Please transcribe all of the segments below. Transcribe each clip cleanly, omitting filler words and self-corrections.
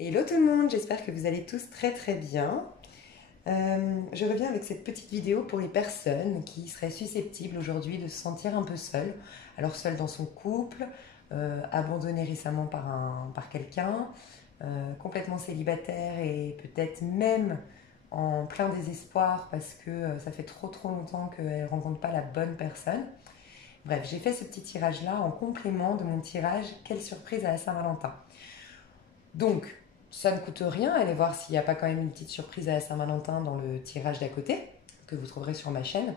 Hello tout le monde, j'espère que vous allez tous très bien. Je reviens avec cette petite vidéo pour les personnes qui seraient susceptibles aujourd'hui de se sentir un peu seules. Alors seule dans son couple, abandonnée récemment par quelqu'un, complètement célibataire et peut-être même en plein désespoir parce que ça fait trop longtemps qu'elle ne rencontre pas la bonne personne. Bref, j'ai fait ce petit tirage-là en complément de mon tirage Quelle surprise à la Saint-Valentin. Donc, ça ne coûte rien, allez voir s'il n'y a pas quand même une petite surprise à la Saint-Valentin dans le tirage d'à côté, que vous trouverez sur ma chaîne.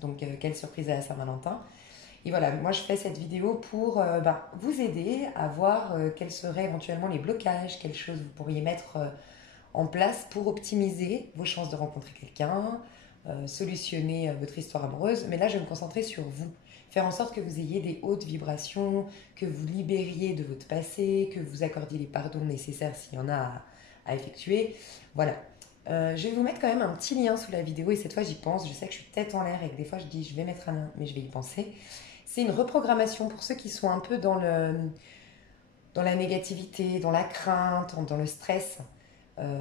Donc, quelle surprise à la Saint-Valentin. Et voilà, moi je fais cette vidéo pour vous aider à voir quels seraient éventuellement les blocages, quelles choses vous pourriez mettre en place pour optimiser vos chances de rencontrer quelqu'un, solutionner votre histoire amoureuse. Mais là, je vais me concentrer sur vous. Faire en sorte que vous ayez des hautes vibrations, que vous libériez de votre passé, que vous accordiez les pardons nécessaires s'il y en a à effectuer. Voilà. Je vais vous mettre quand même un petit lien sous la vidéo et cette fois j'y pense. Je sais que je suis tête en l'air et que des fois je dis je vais mettre un lien, mais je vais y penser. C'est une reprogrammation pour ceux qui sont un peu dans la négativité, dans la crainte, dans le stress.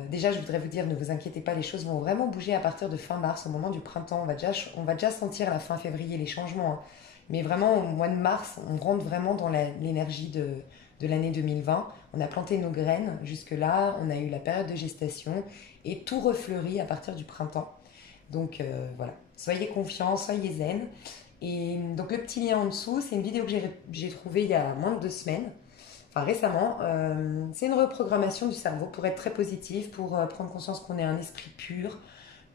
Déjà, je voudrais vous dire, ne vous inquiétez pas, les choses vont vraiment bouger à partir de fin mars, au moment du printemps. On va déjà sentir à la fin février les changements, hein. Mais vraiment, au mois de mars, on rentre vraiment dans l'énergie de l'année 2020. On a planté nos graines jusque-là, on a eu la période de gestation et tout refleurit à partir du printemps. Donc voilà, soyez confiants, soyez zen. Et donc le petit lien en dessous, c'est une vidéo que j'ai trouvée il y a moins de 2 semaines. Enfin récemment, c'est une reprogrammation du cerveau pour être très positif, pour prendre conscience qu'on est un esprit pur,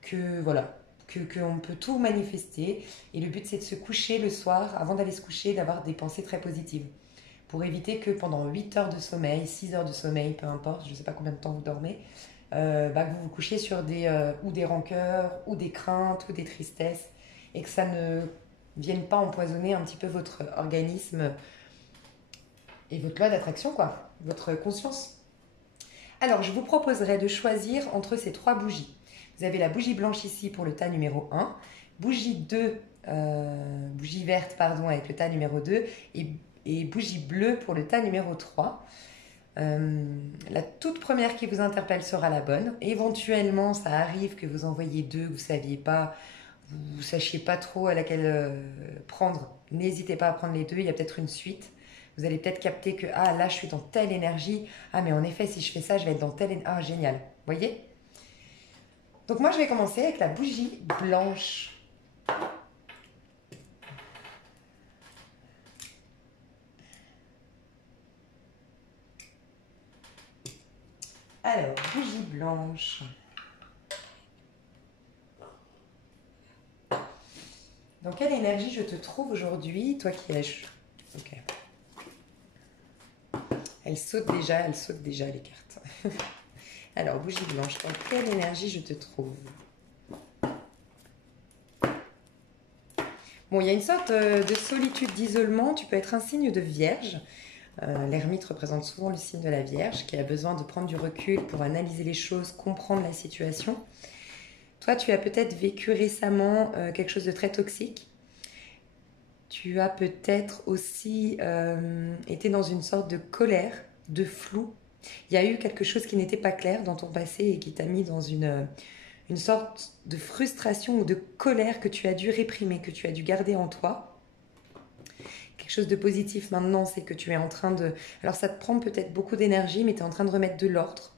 que voilà, qu'on peut tout manifester. Et le but c'est de se coucher le soir, avant d'aller se coucher, d'avoir des pensées très positives. Pour éviter que pendant 8 heures de sommeil, 6 heures de sommeil, peu importe, je ne sais pas combien de temps vous dormez, que vous vous couchiez sur ou des rancœurs, ou des craintes, ou des tristesses, et que ça ne vienne pas empoisonner un petit peu votre organisme et votre loi d'attraction, quoi, votre conscience. Alors, je vous proposerai de choisir entre ces 3 bougies. Vous avez la bougie blanche ici pour le tas numéro 1, bougie 2, bougie verte, pardon, avec le tas numéro 2, et bougie bleue pour le tas numéro 3. La toute première qui vous interpelle sera la bonne. Éventuellement, ça arrive que vous envoyiez 2, vous ne saviez pas, vous ne sachiez pas trop à laquelle prendre. N'hésitez pas à prendre les 2, il y a peut-être une suite. Vous allez peut-être capter que ah là je suis dans telle énergie, ah mais en effet si je fais ça je vais être dans telle énergie, ah génial, vous voyez. Donc moi je vais commencer avec la bougie blanche. Alors bougie blanche. Dans quelle énergie je te trouve aujourd'hui, toi qui es... Ok. Elle saute déjà les cartes. Alors, bougie blanche, dans quelle énergie je te trouve? Bon, il y a une sorte de solitude, d'isolement. Tu peux être un signe de Vierge. L'ermite représente souvent le signe de la Vierge, qui a besoin de prendre du recul pour analyser les choses, comprendre la situation. Toi, tu as peut-être vécu récemment quelque chose de très toxique. Tu as peut-être aussi été dans une sorte de colère, de flou. Il y a eu quelque chose qui n'était pas clair dans ton passé et qui t'a mis dans une sorte de frustration ou de colère que tu as dû réprimer, que tu as dû garder en toi. Quelque chose de positif maintenant, c'est que tu es en train de... Alors ça te prend peut-être beaucoup d'énergie, mais tu es en train de remettre de l'ordre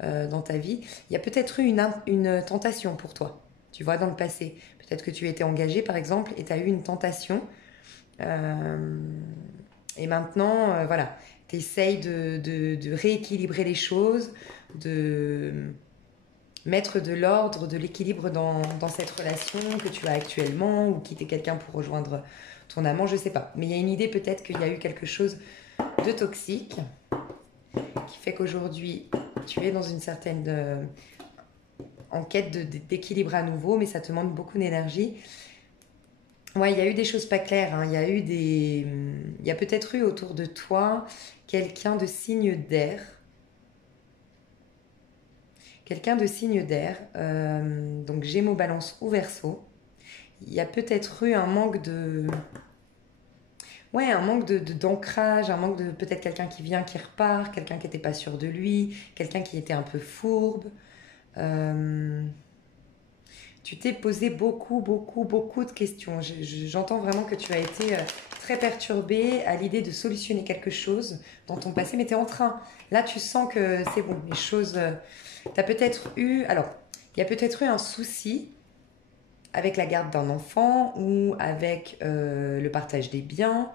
dans ta vie. Il y a peut-être eu une tentation pour toi, tu vois, dans le passé. Peut-être que tu étais engagé, par exemple, et tu as eu une tentation. Et maintenant, voilà, tu essayes de rééquilibrer les choses, de mettre de l'ordre, de l'équilibre dans cette relation que tu as actuellement ou quitter quelqu'un pour rejoindre ton amant, je sais pas. Mais il y a une idée peut-être qu'il y a eu quelque chose de toxique qui fait qu'aujourd'hui, tu es dans une certaine en quête d'équilibre à nouveau, mais ça te demande beaucoup d'énergie. Ouais, il y a eu des choses pas claires, hein. Il y a peut-être eu autour de toi quelqu'un de signe d'air. Quelqu'un de signe d'air, donc Gémeaux, Balance ou Verseau. Il y a peut-être eu un manque de... ouais, un manque d'ancrage, un manque de peut-être quelqu'un qui vient, qui repart, quelqu'un qui n'était pas sûr de lui, quelqu'un qui était un peu fourbe. Euh, Tu t'es posé beaucoup de questions. J'entends vraiment que tu as été très perturbée à l'idée de solutionner quelque chose dans ton passé, mais tu es en train. Là, tu sens que c'est bon, les choses. Tu as peut-être eu. Alors, il y a peut-être eu un souci avec la garde d'un enfant ou avec le partage des biens,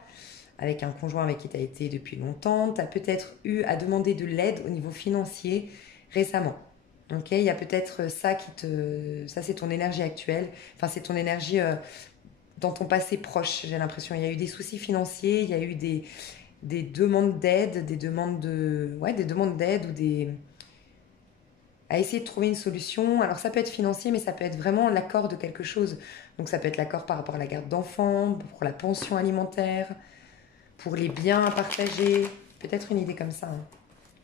avec un conjoint avec qui tu as été depuis longtemps. Tu as peut-être eu à demander de l'aide au niveau financier récemment. Ok, il y a peut-être ça qui te. Ça, c'est ton énergie actuelle. Enfin, c'est ton énergie dans ton passé proche, j'ai l'impression. Il y a eu des soucis financiers, il y a eu des demandes d'aide, des demandes de. Ouais, des demandes d'aide ou des. À essayer de trouver une solution. Alors, ça peut être financier, mais ça peut être vraiment l'accord de quelque chose. Donc, ça peut être l'accord par rapport à la garde d'enfants, pour la pension alimentaire, pour les biens à partager. Peut-être une idée comme ça, hein.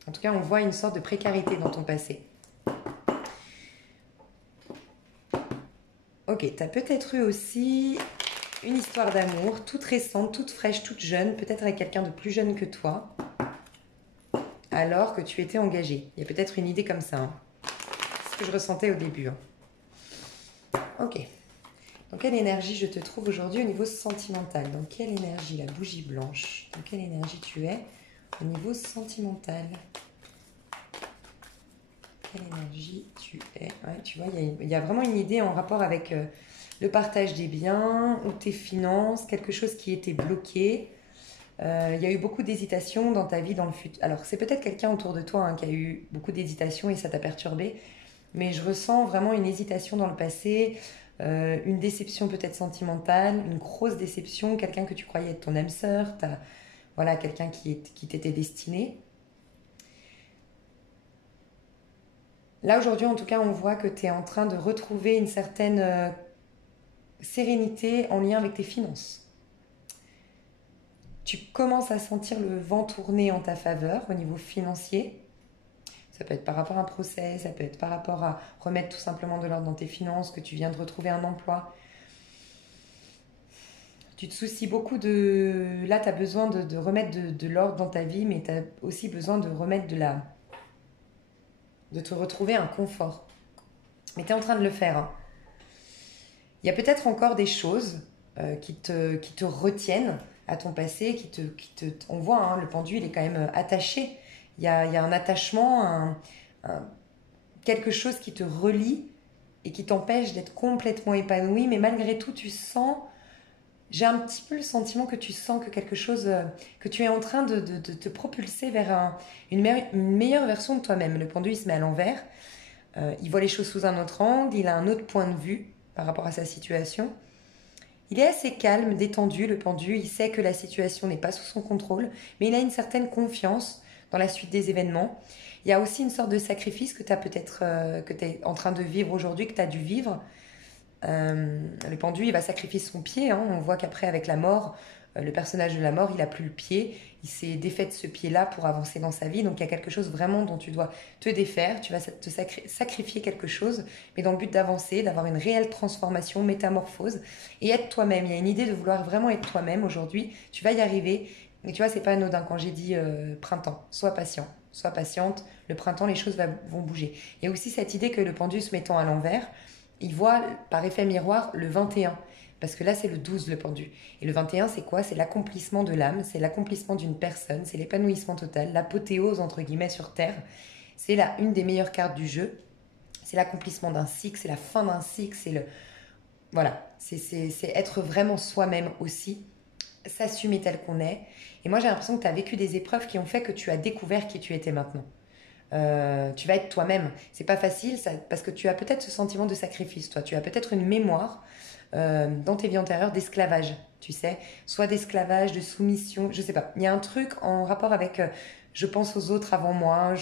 En tout cas, on voit une sorte de précarité dans ton passé. Ok, tu as peut-être eu aussi une histoire d'amour toute récente, toute fraîche, toute jeune, peut-être avec quelqu'un de plus jeune que toi, alors que tu étais engagée. Il y a peut-être une idée comme ça, hein. C'est ce que je ressentais au début, hein. Ok. Dans quelle énergie je te trouve aujourd'hui au niveau sentimental? Dans quelle énergie, la bougie blanche? Dans quelle énergie tu es au niveau sentimental? Quelle énergie tu es? Ouais, tu vois, il y a vraiment une idée en rapport avec le partage des biens ou tes finances, quelque chose qui était bloqué. Il y a eu beaucoup d'hésitation dans ta vie, dans le futur. Alors, c'est peut-être quelqu'un autour de toi, hein, qui a eu beaucoup d'hésitation et ça t'a perturbé. Mais je ressens vraiment une hésitation dans le passé, une déception peut-être sentimentale, une grosse déception, quelqu'un que tu croyais être ton âme sœur, voilà, quelqu'un qui t'était destiné. Là, aujourd'hui, en tout cas, on voit que tu es en train de retrouver une certaine sérénité en lien avec tes finances. Tu commences à sentir le vent tourner en ta faveur au niveau financier. Ça peut être par rapport à un procès, ça peut être par rapport à remettre tout simplement de l'ordre dans tes finances, que tu viens de retrouver un emploi. Tu te soucies beaucoup de. Là, tu as besoin de remettre de l'ordre dans ta vie, mais tu as aussi besoin de remettre de te retrouver un confort. Mais tu es en train de le faire, hein. Il y a peut-être encore des choses qui te retiennent à ton passé, on voit, hein, le pendu, il est quand même attaché. Il y a un attachement, un- quelque chose qui te relie et qui t'empêche d'être complètement épanoui, mais malgré tout, j'ai un petit peu le sentiment que tu sens que quelque chose, que tu es en train de te propulser vers une meilleure version de toi-même. Le pendu, il se met à l'envers, il voit les choses sous un autre angle, il a un autre point de vue par rapport à sa situation. Il est assez calme, détendu, le pendu. Il sait que la situation n'est pas sous son contrôle, mais il a une certaine confiance dans la suite des événements. Il y a aussi une sorte de sacrifice que tu as peut-être, que tu es en train de vivre aujourd'hui, que tu as dû vivre. Le pendu, il va sacrifier son pied, hein. On voit qu'après, avec la mort, le personnage de la mort, il n'a plus le pied. Il s'est défait de ce pied-là pour avancer dans sa vie. Donc, il y a quelque chose vraiment dont tu dois te défaire. Tu vas te sacrifier quelque chose, mais dans le but d'avancer, d'avoir une réelle transformation, métamorphose et être toi-même. Il y a une idée de vouloir vraiment être toi-même aujourd'hui. Tu vas y arriver. Mais tu vois, c'est pas anodin quand j'ai dit printemps. Sois patient, sois patiente. Le printemps, les choses vont bouger. Il y a aussi cette idée que le pendu se mettant à l'envers, il voit par effet miroir le 21. Parce que là, c'est le 12, le pendu. Et le 21, c'est quoi? C'est l'accomplissement de l'âme, c'est l'accomplissement d'une personne, c'est l'épanouissement total, l'apothéose, entre guillemets, sur Terre. C'est là une des meilleures cartes du jeu. C'est l'accomplissement d'un cycle, c'est la fin d'un cycle, c'est le... Voilà, c'est être vraiment soi-même aussi, s'assumer tel qu'on est. Et moi, j'ai l'impression que tu as vécu des épreuves qui ont fait que tu as découvert qui tu étais maintenant. Tu vas être toi-même. C'est pas facile ça, parce que tu as peut-être ce sentiment de sacrifice, toi. Tu as peut-être une mémoire dans tes vies antérieures d'esclavage, tu sais, soit d'esclavage, de soumission, je sais pas. Il y a un truc en rapport avec je pense aux autres avant moi,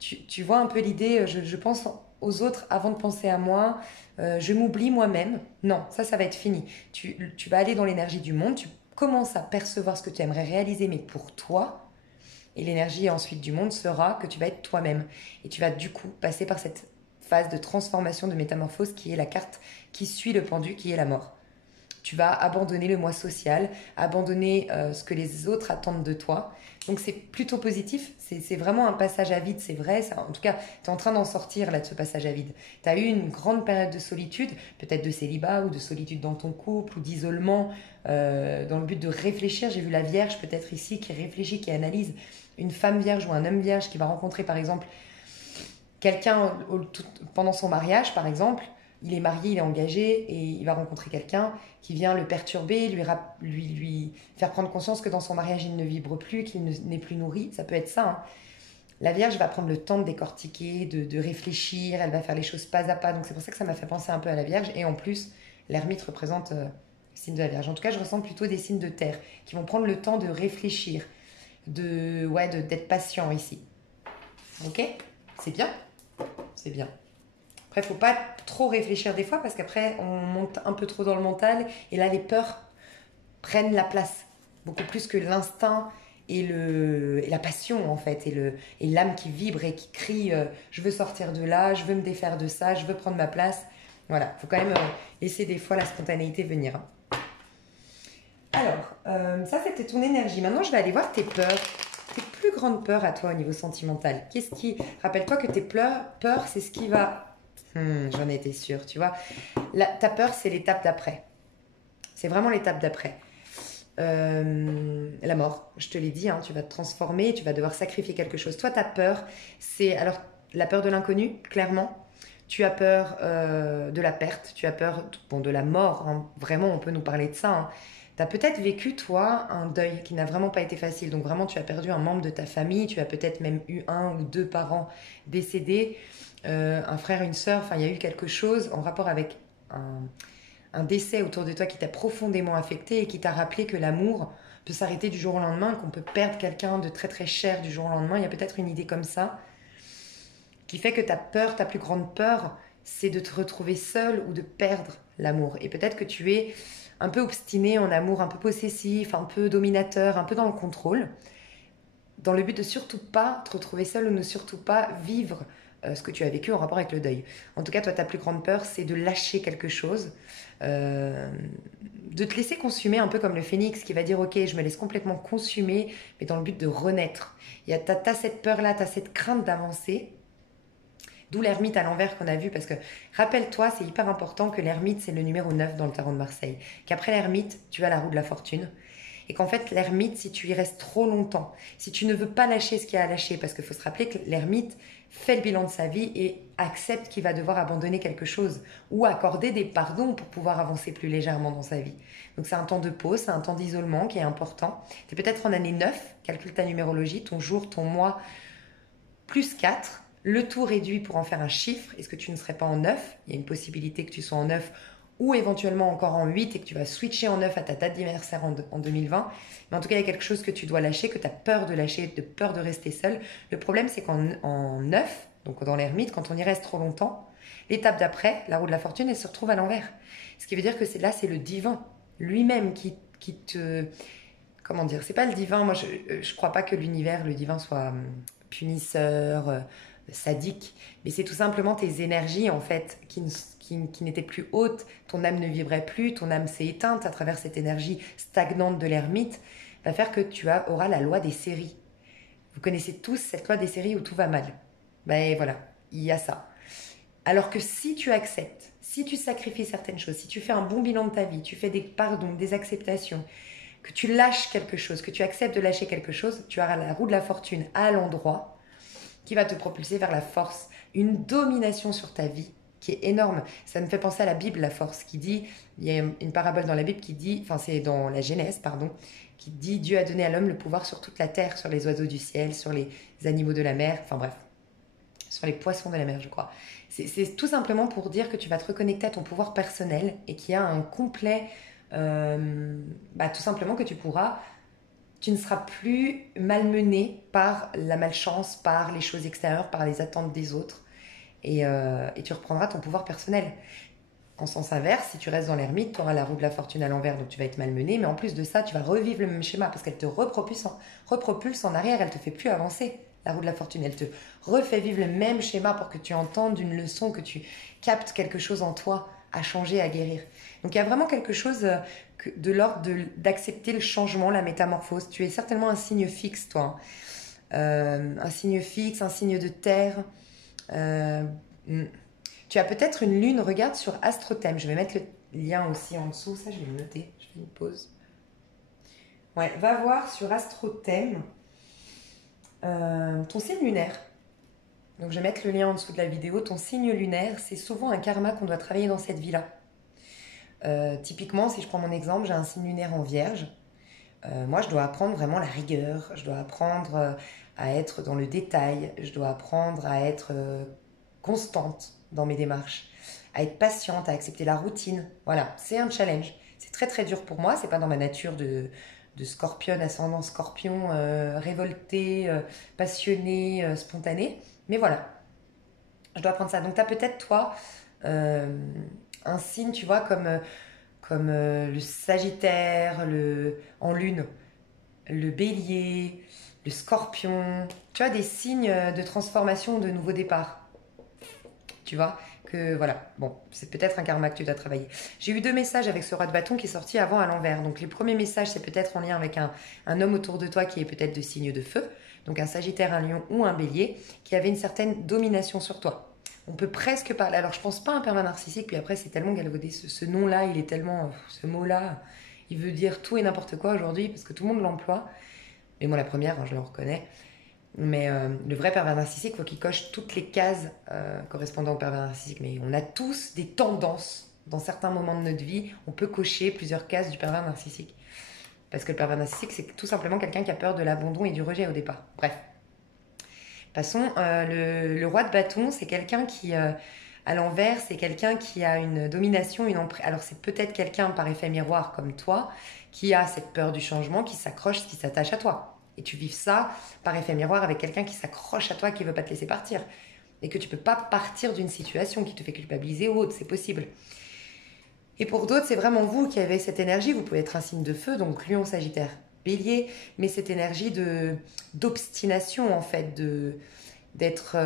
tu vois un peu l'idée, je pense aux autres avant de penser à moi, je m'oublie moi-même. Non, ça va être fini. Tu vas aller dans l'énergie du monde, tu commences à percevoir ce que tu aimerais réaliser, mais pour toi. Et l'énergie ensuite du monde sera que tu vas être toi-même. Et tu vas du coup passer par cette phase de transformation, de métamorphose qui est la carte qui suit le pendu, qui est la mort. Tu vas abandonner le moi social, abandonner ce que les autres attendent de toi. Donc c'est plutôt positif, c'est vraiment un passage à vide, c'est vrai. Ça, en tout cas, tu es en train d'en sortir là de ce passage à vide. Tu as eu une grande période de solitude, peut-être de célibat ou de solitude dans ton couple ou d'isolement, dans le but de réfléchir. J'ai vu la Vierge peut-être ici qui réfléchit, qui analyse. Une femme vierge ou un homme vierge qui va rencontrer par exemple quelqu'un pendant son mariage par exemple. Il est marié, il est engagé et il va rencontrer quelqu'un qui vient le perturber, lui faire prendre conscience que dans son mariage il ne vibre plus, qu'il n'est plus nourri. Ça peut être ça, hein. La Vierge va prendre le temps de décortiquer, de réfléchir, elle va faire les choses pas à pas. Donc c'est pour ça que ça m'a fait penser un peu à la Vierge. Et en plus, l'ermite représente le signe de la Vierge. En tout cas, je ressens plutôt des signes de terre qui vont prendre le temps de réfléchir, d'être patient ici. Ok? C'est bien? C'est bien. Après, il ne faut pas trop réfléchir des fois parce qu'après, on monte un peu trop dans le mental et là, les peurs prennent la place. Beaucoup plus que l'instinct et la passion, en fait, et l'âme qui vibre et qui crie je veux sortir de là, je veux me défaire de ça, je veux prendre ma place. Voilà, il faut quand même laisser des fois la spontanéité venir. Alors, ça, c'était ton énergie. Maintenant, je vais aller voir tes peurs. Tes plus grandes peurs à toi au niveau sentimental. Qu'est-ce qui... Rappelle-toi que tes peurs, c'est ce qui va... j'en étais sûre, tu vois. Ta peur, c'est l'étape d'après. C'est vraiment l'étape d'après. La mort, je te l'ai dit, hein, tu vas te transformer, tu vas devoir sacrifier quelque chose. Toi, ta peur, c'est alors la peur de l'inconnu, clairement. Tu as peur de la perte, tu as peur de la mort. Hein. Vraiment, on peut nous parler de ça. Hein. Tu as peut-être vécu, toi, un deuil qui n'a vraiment pas été facile. Donc vraiment, tu as perdu un membre de ta famille. Tu as peut-être même eu un ou deux parents décédés, un frère, une sœur. Enfin, il y a eu quelque chose en rapport avec un décès autour de toi qui t'a profondément affecté et qui t'a rappelé que l'amour peut s'arrêter du jour au lendemain, qu'on peut perdre quelqu'un de très très cher du jour au lendemain. Il y a peut-être une idée comme ça qui fait que ta peur, ta plus grande peur, c'est de te retrouver seul ou de perdre l'amour. Et peut-être que tu es un peu obstiné en amour, un peu possessif, un peu dominateur, un peu dans le contrôle, dans le but de surtout pas te retrouver seul ou ne surtout pas vivre ce que tu as vécu en rapport avec le deuil. En tout cas, toi, ta plus grande peur, c'est de lâcher quelque chose, de te laisser consumer un peu comme le phénix qui va dire « Ok, je me laisse complètement consumer, mais dans le but de renaître. » T'as cette peur-là, t'as cette crainte d'avancer. D'où l'ermite à l'envers qu'on a vu, parce que rappelle-toi, c'est hyper important que l'ermite, c'est le numéro 9 dans le tarot de Marseille. Qu'après l'ermite, tu as la roue de la fortune. Et qu'en fait, l'ermite, si tu y restes trop longtemps, si tu ne veux pas lâcher ce qu'il y a à lâcher, parce qu'il faut se rappeler que l'ermite fait le bilan de sa vie et accepte qu'il va devoir abandonner quelque chose ou accorder des pardons pour pouvoir avancer plus légèrement dans sa vie. Donc c'est un temps de pause, c'est un temps d'isolement qui est important. Tu es peut-être en année 9, calcule ta numérologie, ton jour, ton mois, plus 4. Le tout réduit pour en faire un chiffre. Est-ce que tu ne serais pas en 9? Il y a une possibilité que tu sois en 9 ou éventuellement encore en 8 et que tu vas switcher en 9 à ta date d'anniversaire en 2020. Mais en tout cas, il y a quelque chose que tu dois lâcher, que tu as peur de lâcher, de peur de rester seul. Le problème, c'est qu'en 9, donc dans l'ermite, quand on y reste trop longtemps, l'étape d'après, la roue de la fortune, elle se retrouve à l'envers. Ce qui veut dire que c'est le divin lui-même qui te... Comment dire? C'est pas le divin. Moi, je crois pas que l'univers, le divin soit punisseur, sadique, mais c'est tout simplement tes énergies en fait qui n'étaient plus hautes, ton âme ne vibrait plus, ton âme s'est éteinte à travers cette énergie stagnante de l'ermite, va faire que tu auras la loi des séries. Vous connaissez tous cette loi des séries où tout va mal. Ben voilà, il y a ça. Alors que si tu acceptes, si tu sacrifies certaines choses, si tu fais un bon bilan de ta vie, tu fais des pardons, des acceptations, que tu lâches quelque chose, que tu acceptes de lâcher quelque chose, tu auras la roue de la fortune à l'endroit qui va te propulser vers la force, une domination sur ta vie qui est énorme. Ça me fait penser à la Bible, la force, qui dit, il y a une parabole dans la Bible qui dit, enfin c'est dans la Genèse, pardon, qui dit Dieu a donné à l'homme le pouvoir sur toute la terre, sur les oiseaux du ciel, sur les animaux de la mer, enfin bref, sur les poissons de la mer, je crois. C'est tout simplement pour dire que tu vas te reconnecter à ton pouvoir personnel et qu'il y a un complet, tout simplement que tu ne seras plus malmené par la malchance, par les choses extérieures, par les attentes des autres. Et tu reprendras ton pouvoir personnel. En sens inverse, si tu restes dans l'ermite, tu auras la roue de la fortune à l'envers, donc tu vas être malmené. Mais en plus de ça, tu vas revivre le même schéma parce qu'elle te repropulse en arrière, elle ne te fait plus avancer. La roue de la fortune, elle te refait vivre le même schéma pour que tu entendes une leçon, que tu captes quelque chose en toi à changer, à guérir. Donc il y a vraiment quelque chose de l'ordre d'accepter le changement, la métamorphose. Tu es certainement un signe fixe, toi. Un signe fixe, un signe de terre. Euh, hmm. Tu as peut-être une lune, regarde sur Astrothème. Je vais mettre le lien aussi en dessous, ça je vais le noter, je fais une pause. Ouais, va voir sur Astrothème ton signe lunaire. Donc je vais mettre le lien en dessous de la vidéo. Ton signe lunaire, c'est souvent un karma qu'on doit travailler dans cette vie-là. Typiquement, si je prends mon exemple, j'ai un signe lunaire en Vierge. Moi, je dois apprendre vraiment la rigueur. Je dois apprendre à être dans le détail. Je dois apprendre à être constante dans mes démarches, à être patiente, à accepter la routine. Voilà, c'est un challenge. C'est très très dur pour moi. C'est pas dans ma nature de scorpion, ascendant scorpion, révolté, passionné, spontané. Mais voilà, je dois apprendre ça. Donc tu as peut-être toi un signe, tu vois, comme le Sagittaire, en lune, le Bélier, le Scorpion. Tu as des signes de transformation, de nouveau départ. Tu vois que voilà, bon, c'est peut-être un karma que tu dois travailler. J'ai eu 2 messages avec ce roi de bâton qui est sorti avant à l'envers. Donc les premiers messages, c'est peut-être en lien avec un homme autour de toi qui est peut-être de signe de feu, donc un Sagittaire, un Lion ou un Bélier, qui avait une certaine domination sur toi. On peut presque parler, alors je pense pas à un pervers narcissique, puis après c'est tellement galvaudé, ce nom-là, il est tellement, ce mot-là, il veut dire tout et n'importe quoi aujourd'hui, parce que tout le monde l'emploie. Et moi la première, hein, je le reconnais. Mais le vrai pervers narcissique, il faut qu'il coche toutes les cases correspondant au pervers narcissique. Mais on a tous des tendances dans certains moments de notre vie. On peut cocher plusieurs cases du pervers narcissique. Parce que le pervers narcissique, c'est tout simplement quelqu'un qui a peur de l'abandon et du rejet au départ. Bref. Passons, le roi de bâton, c'est quelqu'un qui, à l'envers, c'est quelqu'un qui a une domination, une emprise. Alors c'est peut-être quelqu'un par effet miroir comme toi, qui a cette peur du changement, qui s'accroche, qui s'attache à toi. Et tu vives ça par effet miroir avec quelqu'un qui s'accroche à toi, qui ne veut pas te laisser partir. Et que tu ne peux pas partir d'une situation qui te fait culpabiliser ou autre, c'est possible. Et pour d'autres, c'est vraiment vous qui avez cette énergie. Vous pouvez être un signe de feu, donc Lion, Sagittaire, Bélier, mais cette énergie d'obstination, en fait, d'être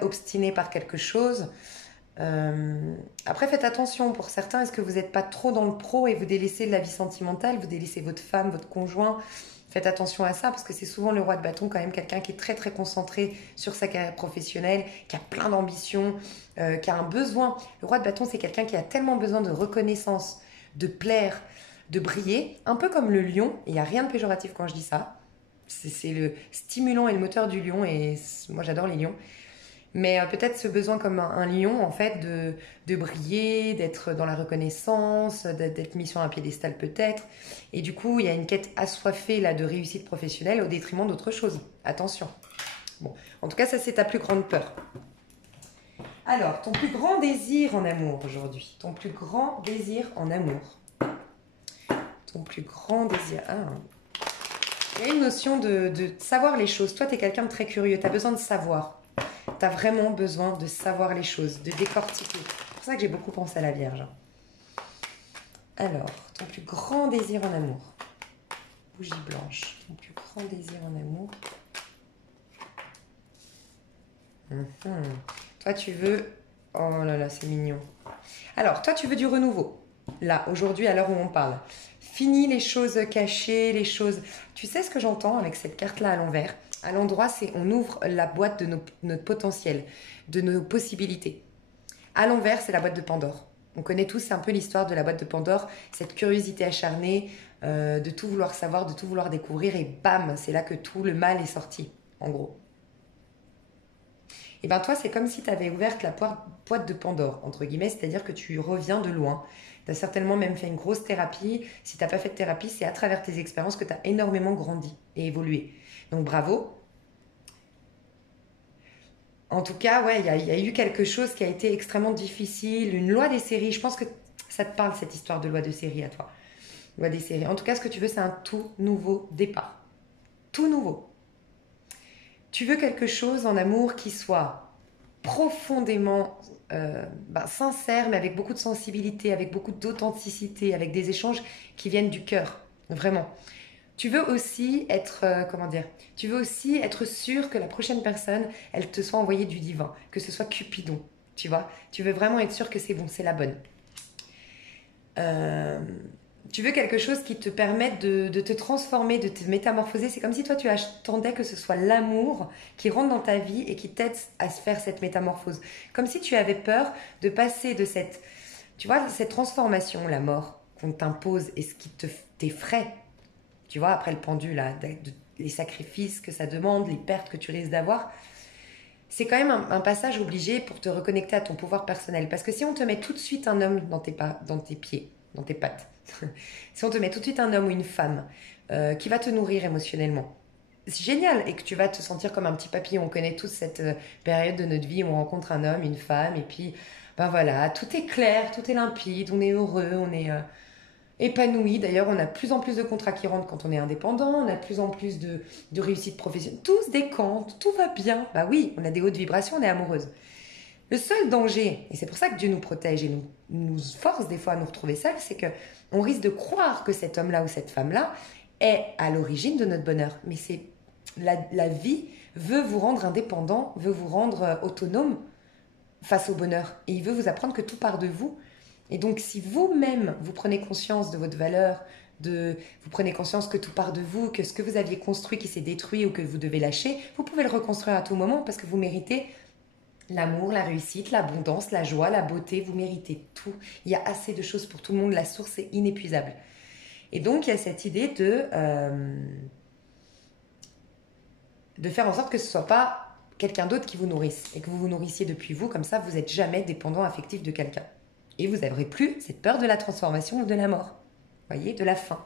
obstiné par quelque chose. Après, faites attention. Pour certains, est-ce que vous n'êtes pas trop dans le pro et vous délaissez la vie sentimentale, vous délaissez votre femme, votre conjoint? Faites attention à ça parce que c'est souvent le roi de bâton, quand même, quelqu'un qui est très très concentré sur sa carrière professionnelle, qui a plein d'ambition, qui a un besoin. Le roi de bâton, c'est quelqu'un qui a tellement besoin de reconnaissance, de plaire, de briller, un peu comme le lion. Il n'y a rien de péjoratif quand je dis ça. C'est le stimulant et le moteur du lion et moi j'adore les lions. Mais peut-être ce besoin comme un lion, en fait, de briller, d'être dans la reconnaissance, d'être mis sur un piédestal peut-être. Et du coup, il y a une quête assoiffée là, de réussite professionnelle au détriment d'autre chose. Attention. Bon, en tout cas, ça, c'est ta plus grande peur. Alors, ton plus grand désir en amour aujourd'hui. Ton plus grand désir en amour. Ton plus grand désir. Ah. Il y a une notion de savoir les choses. Toi, tu es quelqu'un de très curieux. Tu as besoin de savoir. Tu as vraiment besoin de savoir les choses, de décortiquer. C'est pour ça que j'ai beaucoup pensé à la Vierge. Alors, ton plus grand désir en amour. Bougie blanche. Ton plus grand désir en amour. Toi, tu veux... Oh là là, c'est mignon. Alors, toi, tu veux du renouveau. Là, aujourd'hui, à l'heure où on parle. Fini les choses cachées, les choses... Tu sais ce que j'entends avec cette carte-là à l'envers? À l'endroit, c'est on ouvre la boîte de notre potentiel, de nos possibilités. À l'envers, c'est la boîte de Pandore. On connaît tous, c'est un peu l'histoire de la boîte de Pandore, cette curiosité acharnée, de tout vouloir savoir, de tout vouloir découvrir, et bam, c'est là que tout le mal est sorti, en gros. Et bien toi, c'est comme si tu avais ouvert la boîte de Pandore, entre guillemets, c'est-à-dire que tu reviens de loin. Tu as certainement même fait une grosse thérapie. Si tu n'as pas fait de thérapie, c'est à travers tes expériences que tu as énormément grandi et évolué. Donc bravo. En tout cas, ouais, il y a eu quelque chose qui a été extrêmement difficile, une loi des séries. Je pense que ça te parle, cette histoire de loi de série à toi. Loi des séries. En tout cas, ce que tu veux, c'est un tout nouveau départ. Tout nouveau. Tu veux quelque chose en amour qui soit profondément sincère, mais avec beaucoup de sensibilité, avec beaucoup d'authenticité, avec des échanges qui viennent du cœur. Vraiment. Tu veux aussi être, tu veux aussi être sûr que la prochaine personne, elle te soit envoyée du divin, que ce soit Cupidon, tu vois. Tu veux vraiment être sûr que c'est bon, c'est la bonne. Euh, Tu veux quelque chose qui te permette de te transformer, de te métamorphoser. C'est comme si toi, tu attendais que ce soit l'amour qui rentre dans ta vie et qui t'aide à se faire cette métamorphose. Comme si tu avais peur de passer de cette, tu vois, cette transformation, la mort qu'on t'impose et ce qui t'effraie. Tu vois, après le pendu, là, les sacrifices que ça demande, les pertes que tu risques d'avoir. C'est quand même un passage obligé pour te reconnecter à ton pouvoir personnel. Parce que si on te met tout de suite un homme dans tes pieds, dans tes pattes, si on te met tout de suite un homme ou une femme qui va te nourrir émotionnellement, c'est génial et que tu vas te sentir comme un petit papillon. On connaît tous cette période de notre vie où on rencontre un homme, une femme et puis ben voilà, tout est clair, tout est limpide, on est heureux, on est épanoui. D'ailleurs, on a de plus en plus de contrats qui rentrent quand on est indépendant, on a de plus en plus de réussite professionnelle. Tout se décante, tout va bien. Bah oui, on a des hautes vibrations, on est amoureuse. Le seul danger, et c'est pour ça que Dieu nous protège et nous force des fois à nous retrouver seuls, c'est que on risque de croire que cet homme-là ou cette femme-là est à l'origine de notre bonheur. Mais c'est la vie veut vous rendre indépendant, veut vous rendre autonome face au bonheur. Et il veut vous apprendre que tout part de vous. Et donc, si vous-même, vous prenez conscience de votre valeur, vous prenez conscience que tout part de vous, que ce que vous aviez construit qui s'est détruit ou que vous devez lâcher, vous pouvez le reconstruire à tout moment parce que vous méritez l'amour, la réussite, l'abondance, la joie, la beauté, vous méritez tout. Il y a assez de choses pour tout le monde, la source est inépuisable. Et donc, il y a cette idée de faire en sorte que ce ne soit pas quelqu'un d'autre qui vous nourrisse et que vous vous nourrissiez depuis vous, comme ça, vous n'êtes jamais dépendant affectif de quelqu'un. Et vous n'aurez plus cette peur de la transformation ou de la mort, voyez, de la fin.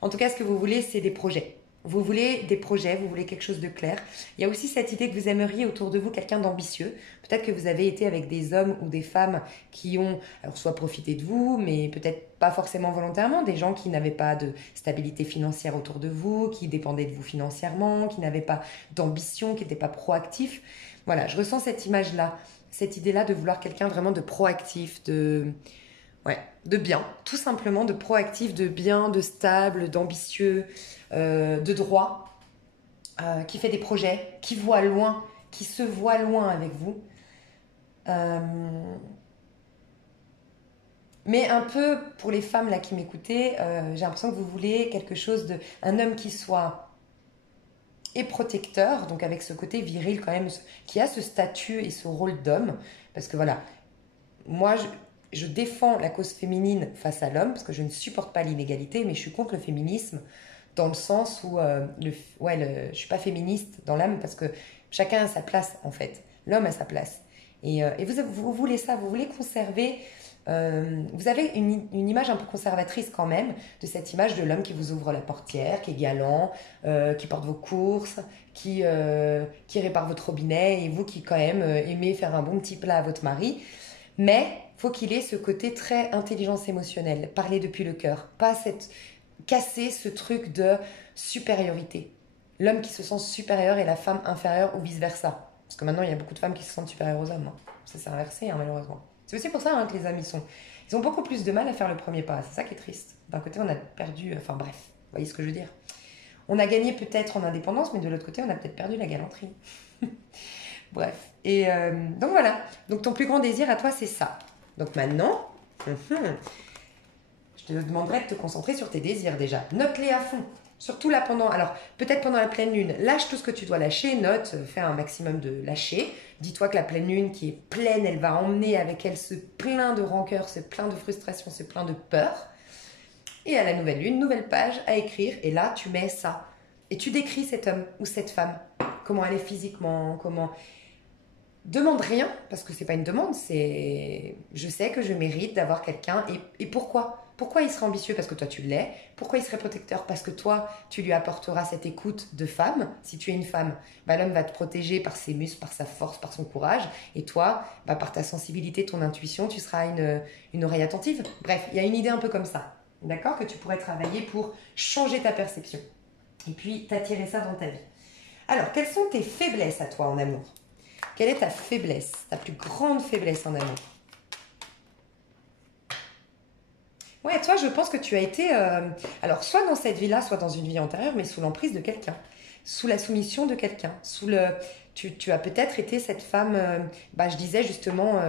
En tout cas, ce que vous voulez, c'est des projets. Vous voulez des projets, vous voulez quelque chose de clair. Il y a aussi cette idée que vous aimeriez autour de vous quelqu'un d'ambitieux. Peut-être que vous avez été avec des hommes ou des femmes qui ont, alors soit profité de vous, mais peut-être pas forcément volontairement, des gens qui n'avaient pas de stabilité financière autour de vous, qui dépendaient de vous financièrement, qui n'avaient pas d'ambition, qui n'étaient pas proactifs. Voilà, je ressens cette image-là, cette idée-là de vouloir quelqu'un vraiment de proactif, ouais, de bien, tout simplement de proactif, de bien, de stable, d'ambitieux, de droit, qui fait des projets, qui voit loin, qui se voit loin avec vous. Mais un peu pour les femmes là qui m'écoutaient, j'ai l'impression que vous voulez quelque chose un homme qui soit et protecteur, donc avec ce côté viril quand même, qui a ce statut et ce rôle d'homme, parce que voilà, moi je défends la cause féminine face à l'homme, parce que je ne supporte pas l'inégalité, mais je suis contre le féminisme, dans le sens où, je ne suis pas féministe dans l'âme, parce que chacun a sa place en fait, l'homme a sa place. Et vous voulez ça, vous voulez conserver... vous avez une image un peu conservatrice quand même de cette image de l'homme qui vous ouvre la portière, qui est galant, qui porte vos courses, qui répare votre robinet et vous qui quand même aimez faire un bon petit plat à votre mari. Mais faut qu'il ait ce côté très intelligence émotionnelle, parler depuis le cœur, pas casser ce truc de supériorité. L'homme qui se sent supérieur et la femme inférieure ou vice-versa. Parce que maintenant il y a beaucoup de femmes qui se sentent supérieures aux hommes. Hein. Ça s'est inversé malheureusement. C'est aussi pour ça que les hommes, ils ont beaucoup plus de mal à faire le premier pas. C'est ça qui est triste. D'un côté, on a perdu... Enfin bref, vous voyez ce que je veux dire. On a gagné peut-être en indépendance, mais de l'autre côté, on a peut-être perdu la galanterie. Bref. Et donc voilà. Donc ton plus grand désir à toi, c'est ça. Donc maintenant, je te demanderai de te concentrer sur tes désirs déjà. Note-les à fond. Surtout là alors peut-être pendant la pleine lune, lâche tout ce que tu dois lâcher, note, fais un maximum de lâcher. Dis-toi que la pleine lune qui est pleine, elle va emmener avec elle ce plein de rancœur, ce plein de frustration, ce plein de peur. Et à la nouvelle lune, nouvelle page à écrire, et là tu mets ça. Et tu décris cet homme ou cette femme, comment elle est physiquement, comment... Demande rien, parce que c'est pas une demande, c'est... Je sais que je mérite d'avoir quelqu'un, et pourquoi ? Pourquoi il serait ambitieux ? Parce que toi tu l'es. Pourquoi il serait protecteur ? Parce que toi tu lui apporteras cette écoute de femme. Si tu es une femme, bah, l'homme va te protéger par ses muscles, par sa force, par son courage. Et toi, bah, par ta sensibilité, ton intuition, tu seras une oreille attentive. Bref, il y a une idée un peu comme ça, d'accord ? Que tu pourrais travailler pour changer ta perception. Et puis t'attirer ça dans ta vie. Alors, quelles sont tes faiblesses à toi en amour ? Quelle est ta faiblesse, ta plus grande faiblesse en amour ? Ouais, toi, je pense que tu as été, alors soit dans cette vie-là, soit dans une vie antérieure, mais sous l'emprise de quelqu'un, sous la soumission de quelqu'un, tu as peut-être été cette femme, je disais justement,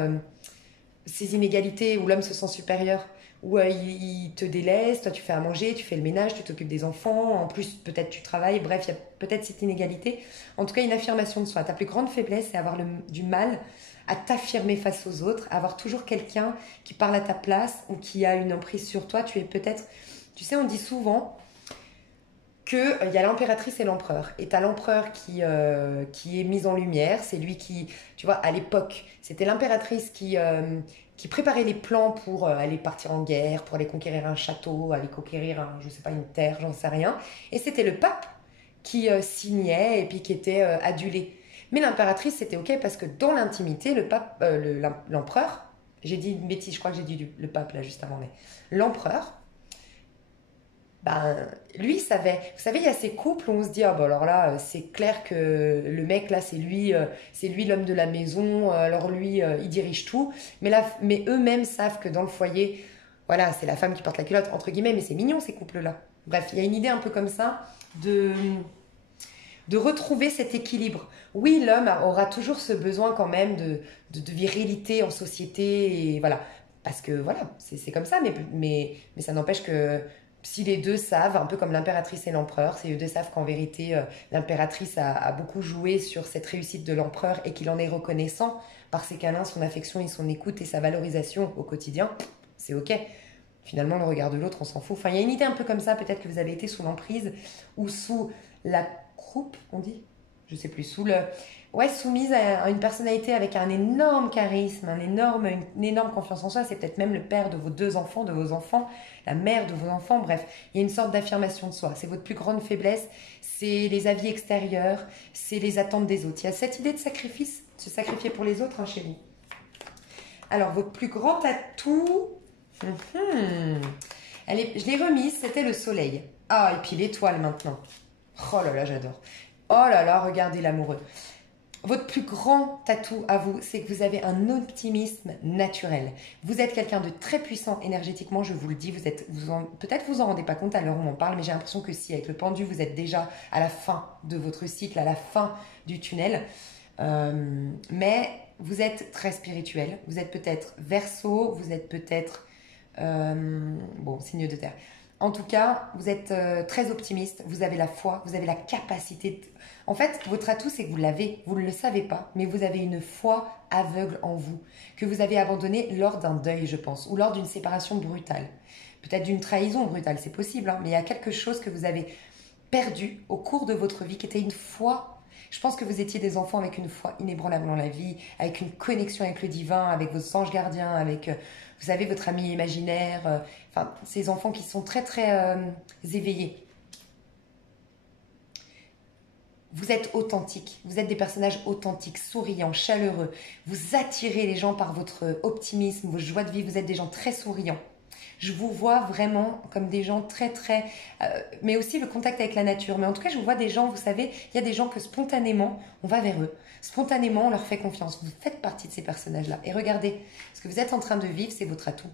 ces inégalités où l'homme se sent supérieur, où il te délaisse, toi tu fais à manger, tu fais le ménage, tu t'occupes des enfants, en plus peut-être tu travailles, bref, il y a peut-être cette inégalité. En tout cas, une affirmation de soi. Ta plus grande faiblesse, c'est avoir du mal à t'affirmer face aux autres, à avoir toujours quelqu'un qui parle à ta place ou qui a une emprise sur toi. Tu es peut-être, tu sais, on dit souvent qu'il y a l'impératrice et l'empereur. Et tu as l'empereur qui est mis en lumière. C'est lui qui, tu vois, à l'époque, c'était l'impératrice qui préparait les plans pour aller partir en guerre, pour aller conquérir un château, aller conquérir, je sais pas, une terre, j'en sais rien. Et c'était le pape qui signait et puis qui était adulé. Mais l'impératrice, c'était OK parce que dans l'intimité, le pape, l'empereur, j'ai dit une bêtise, je crois que j'ai dit le pape là juste avant, mais l'empereur, ben, lui, il savait. Vous savez, il y a ces couples où on se dit, ah ben alors là, c'est clair que le mec, là, c'est lui l'homme de la maison, alors lui, il dirige tout. Mais eux-mêmes savent que dans le foyer, voilà, c'est la femme qui porte la culotte, entre guillemets, mais c'est mignon, ces couples-là. Bref, il y a une idée un peu comme ça de, de retrouver cet équilibre. Oui, l'homme aura toujours ce besoin quand même de virilité en société, et voilà. Parce que voilà, c'est comme ça, mais ça n'empêche que si les deux savent, un peu comme l'impératrice et l'empereur, si les deux savent qu'en vérité, l'impératrice a beaucoup joué sur cette réussite de l'empereur et qu'il en est reconnaissant par ses câlins, son affection et son écoute et sa valorisation au quotidien, c'est OK. Finalement, le regard de l'autre, on s'en fout. Enfin, il y a une idée un peu comme ça, peut-être que vous avez été sous l'emprise ou sous la croupe, on dit, je sais plus, ouais, soumise à une personnalité avec un énorme charisme, une énorme confiance en soi. C'est peut-être même le père de vos deux enfants, de vos enfants, la mère de vos enfants. Bref, il y a une sorte d'affirmation de soi. C'est votre plus grande faiblesse, c'est les avis extérieurs, c'est les attentes des autres. Il y a cette idée de sacrifice, se sacrifier pour les autres, hein, chez vous. Alors, votre plus grand atout, je l'ai remise, c'était le soleil. Ah, et puis l'étoile maintenant. Oh là là, j'adore. Oh là là, regardez l'amoureux. Votre plus grand atout à vous, c'est que vous avez un optimisme naturel. Vous êtes quelqu'un de très puissant énergétiquement, je vous le dis. Peut-être vous en rendez pas compte à l'heure où on parle, mais j'ai l'impression que si, avec le pendu, vous êtes déjà à la fin de votre cycle, à la fin du tunnel. Mais vous êtes très spirituel. Vous êtes peut-être Verseau, vous êtes peut-être signe de terre. En tout cas, vous êtes très optimiste, vous avez la foi, vous avez la capacité. En fait, votre atout, c'est que vous l'avez, vous ne le savez pas, mais vous avez une foi aveugle en vous, que vous avez abandonnée lors d'un deuil, je pense, ou lors d'une séparation brutale. Peut-être d'une trahison brutale, c'est possible, hein, mais il y a quelque chose que vous avez perdu au cours de votre vie, qui était une foi. Je pense que vous étiez des enfants avec une foi inébranlable dans la vie, avec une connexion avec le divin, avec vos anges gardiens, avec, vous savez, votre ami imaginaire, ces enfants qui sont très, très éveillés. Vous êtes authentiques, vous êtes des personnages authentiques, souriants, chaleureux. Vous attirez les gens par votre optimisme, vos joies de vie, vous êtes des gens très souriants. Je vous vois vraiment comme des gens très, très... mais aussi le contact avec la nature. Mais en tout cas, je vous vois des gens, vous savez, il y a des gens que spontanément, on va vers eux. Spontanément, on leur fait confiance. Vous faites partie de ces personnages-là. Et regardez, ce que vous êtes en train de vivre, c'est votre atout.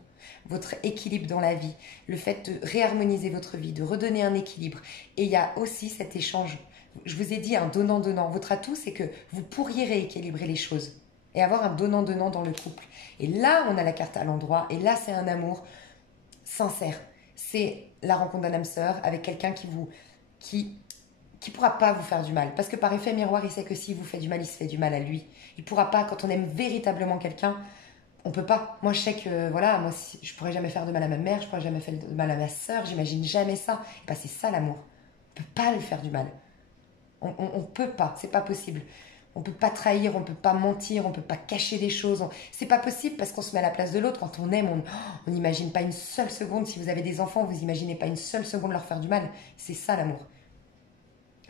Votre équilibre dans la vie. Le fait de réharmoniser votre vie, de redonner un équilibre. Et il y a aussi cet échange. Je vous ai dit un donnant-donnant. Votre atout, c'est que vous pourriez rééquilibrer les choses. Et avoir un donnant-donnant dans le couple. Et là, on a la carte à l'endroit. Et là, c'est un amour sincère. C'est la rencontre d'un âme sœur avec quelqu'un qui pourra pas vous faire du mal. Parce que par effet miroir, il sait que s'il vous fait du mal, il se fait du mal à lui. Il pourra pas, quand on aime véritablement quelqu'un, on peut pas. Moi, je sais que, voilà, moi, je pourrais jamais faire de mal à ma mère, je pourrais jamais faire de mal à ma sœur, j'imagine jamais ça. Et ben, c'est ça l'amour. On peut pas lui faire du mal. On peut pas, c'est pas possible. On peut pas trahir, on peut pas mentir, on peut pas cacher des choses. C'est pas possible parce qu'on se met à la place de l'autre. Quand on aime, on n'imagine pas une seule seconde. Si vous avez des enfants, vous imaginez pas une seule seconde leur faire du mal. C'est ça l'amour.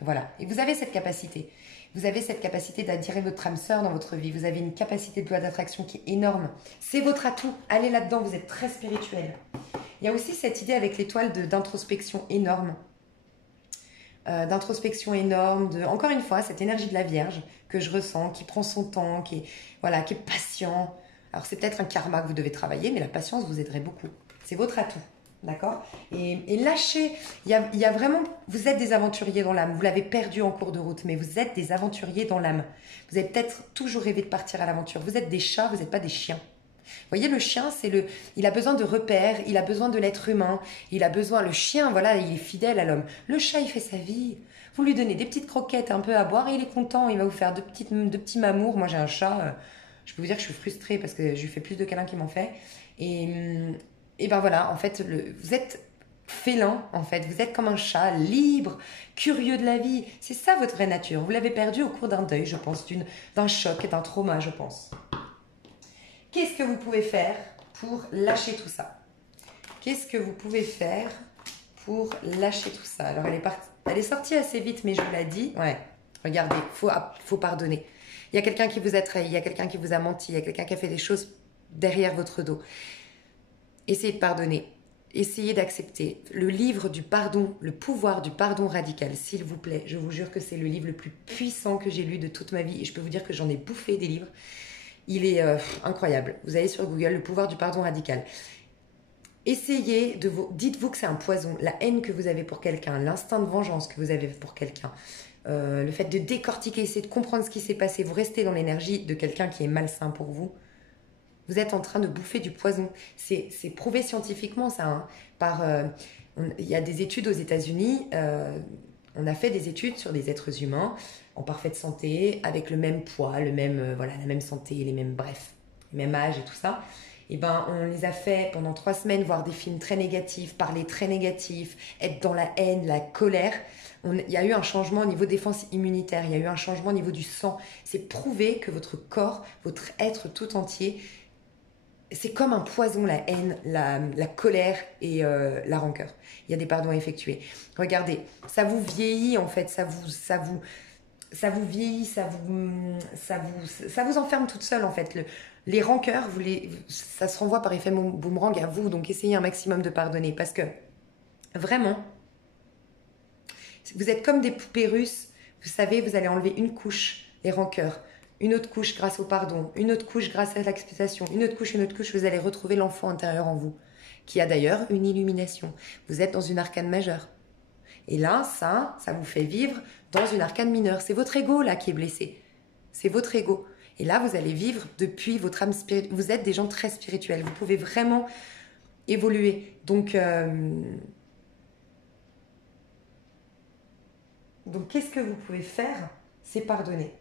Voilà. Et vous avez cette capacité. Vous avez cette capacité d'attirer votre âme sœur dans votre vie. Vous avez une capacité de loi d'attraction qui est énorme. C'est votre atout. Allez là-dedans, vous êtes très spirituel. Il y a aussi cette idée avec l'étoile d'introspection énorme. Encore une fois, cette énergie de la Vierge que je ressens, qui prend son temps, qui est patient. Alors c'est peut-être un karma que vous devez travailler, mais la patience vous aiderait beaucoup. C'est votre atout, d'accord ? Et lâchez, il y a vraiment, vous êtes des aventuriers dans l'âme, vous l'avez perdu en cours de route, mais vous êtes des aventuriers dans l'âme. Vous avez peut-être toujours rêvé de partir à l'aventure. Vous êtes des chats, vous n'êtes pas des chiens. voyez, le chien, il a besoin de repères, il a besoin de l'être humain, il a besoin, le chien, voilà, il est fidèle à l'homme. Le chat, il fait sa vie. Vous lui donnez des petites croquettes un peu à boire et il est content, il va vous faire de petits mamours. Moi, j'ai un chat, je peux vous dire que je suis frustrée parce que je lui fais plus de câlins qu'il m'en fait. Et ben voilà, en fait, vous êtes félin, en fait. Vous êtes comme un chat, libre, curieux de la vie. C'est ça votre vraie nature. Vous l'avez perdu au cours d'un deuil, je pense, d'un choc et d'un trauma, je pense. Qu'est-ce que vous pouvez faire pour lâcher tout ça? Qu'est-ce que vous pouvez faire pour lâcher tout ça? Alors, elle est sortie assez vite, mais je vous l'ai dit. Ouais, regardez, faut pardonner. Il y a quelqu'un qui vous a trahi, il y a quelqu'un qui vous a menti, il y a quelqu'un qui a fait des choses derrière votre dos. Essayez de pardonner. Essayez d'accepter. Le livre du pardon, le pouvoir du pardon radical, s'il vous plaît, je vous jure que c'est le livre le plus puissant que j'ai lu de toute ma vie et je peux vous dire que j'en ai bouffé des livres. Il est incroyable. Vous allez sur Google, le pouvoir du pardon radical. Essayez dites-vous que c'est un poison. La haine que vous avez pour quelqu'un, l'instinct de vengeance que vous avez pour quelqu'un, le fait de décortiquer, essayer de comprendre ce qui s'est passé, vous restez dans l'énergie de quelqu'un qui est malsain pour vous. Vous êtes en train de bouffer du poison. C'est prouvé scientifiquement, ça. Hein, il y a des études aux États-Unis. On a fait des études sur des êtres humains en parfaite santé, avec le même poids, la même santé, les mêmes âge et tout ça. Et ben, on les a fait pendant 3 semaines, voir des films très négatifs, parler très négatif, être dans la haine, la colère. Il y a eu un changement au niveau défense immunitaire, il y a eu un changement au niveau du sang. C'est prouvé que votre corps, votre être tout entier, c'est comme un poison, la haine, la colère et la rancœur. Il y a des pardons à effectuer. Regardez, ça vous vieillit en fait, ça vous vieillit, ça vous enferme toute seule en fait. Les rancœurs, ça se renvoie par effet boomerang à vous, donc essayez un maximum de pardonner parce que vraiment, vous êtes comme des poupées russes, vous savez, vous allez enlever une couche, les rancœurs, une autre couche grâce au pardon, une autre couche grâce à l'acceptation, une autre couche, vous allez retrouver l'enfant intérieur en vous, qui a d'ailleurs une illumination. Vous êtes dans une arcane majeure. Et là, ça vous fait vivre dans une arcane mineure. C'est votre ego là qui est blessé. C'est votre ego. Et là, vous allez vivre depuis votre âme spirituelle. Vous êtes des gens très spirituels. Vous pouvez vraiment évoluer. Donc qu'est-ce que vous pouvez faire? C'est pardonner.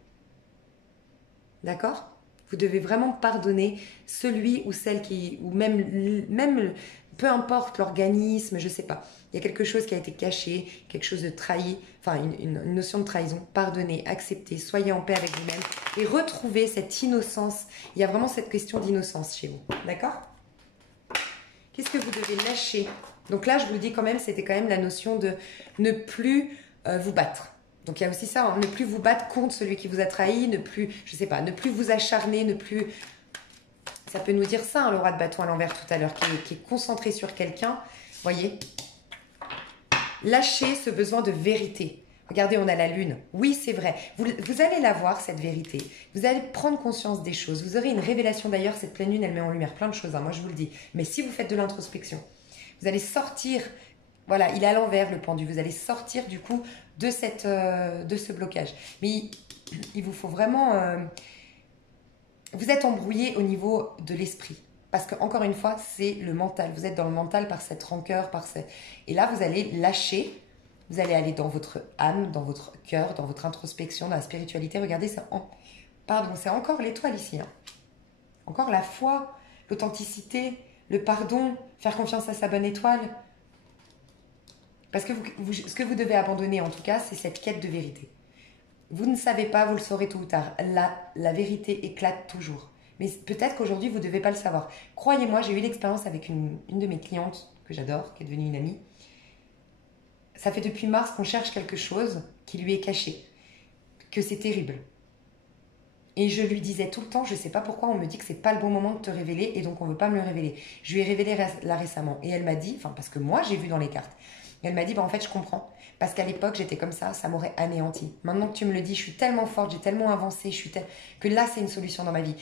D'accord? Vous devez vraiment pardonner celui ou celle ou même peu importe l'organisme, je ne sais pas. Il y a quelque chose qui a été caché, quelque chose de trahi, enfin une notion de trahison. Pardonnez, acceptez, soyez en paix avec vous-même et retrouvez cette innocence. Il y a vraiment cette question d'innocence chez vous. D'accord? Qu'est-ce que vous devez lâcher? Donc là, je vous le dis quand même, c'était quand même la notion de ne plus vous battre. Donc il y a aussi ça, hein, ne plus vous battre contre celui qui vous a trahi, ne plus vous acharner, ça peut nous dire ça, hein, le roi de bâton à l'envers tout à l'heure, qui est concentré sur quelqu'un, voyez. Lâchez ce besoin de vérité. Regardez, on a la lune. Oui, c'est vrai. Vous allez la voir, cette vérité. Vous allez prendre conscience des choses. Vous aurez une révélation. D'ailleurs, cette pleine lune, elle met en lumière plein de choses, hein, moi je vous le dis. Mais si vous faites de l'introspection, vous allez sortir, voilà, il est à l'envers le pendu, vous allez sortir du coup de ce blocage. Mais il vous faut vraiment... vous êtes embrouillé au niveau de l'esprit. Parce que encore une fois, c'est le mental. Vous êtes dans le mental par cette rancœur, et là, vous allez lâcher. Vous allez aller dans votre âme, dans votre cœur, dans votre introspection, dans la spiritualité. Regardez, c'est encore l'étoile ici. Hein. Encore la foi, l'authenticité, le pardon, faire confiance à sa bonne étoile. Parce que ce que vous devez abandonner, en tout cas, c'est cette quête de vérité. Vous ne savez pas, vous le saurez tôt ou tard. La vérité éclate toujours. Mais peut-être qu'aujourd'hui, vous ne devez pas le savoir. Croyez-moi, j'ai eu l'expérience avec une de mes clientes que j'adore, qui est devenue une amie. Ça fait depuis mars qu'on cherche quelque chose qui lui est caché. Que c'est terrible. Et je lui disais tout le temps, je ne sais pas pourquoi, on me dit que ce n'est pas le bon moment de te révéler et donc on ne veut pas me le révéler. Je lui ai révélé là récemment. Et elle m'a dit, parce que moi, j'ai vu dans les cartes. Elle m'a dit, en fait, je comprends. Parce qu'à l'époque, j'étais comme ça m'aurait anéanti. Maintenant que tu me le dis, je suis tellement forte, j'ai tellement avancé, que là, c'est une solution dans ma vie.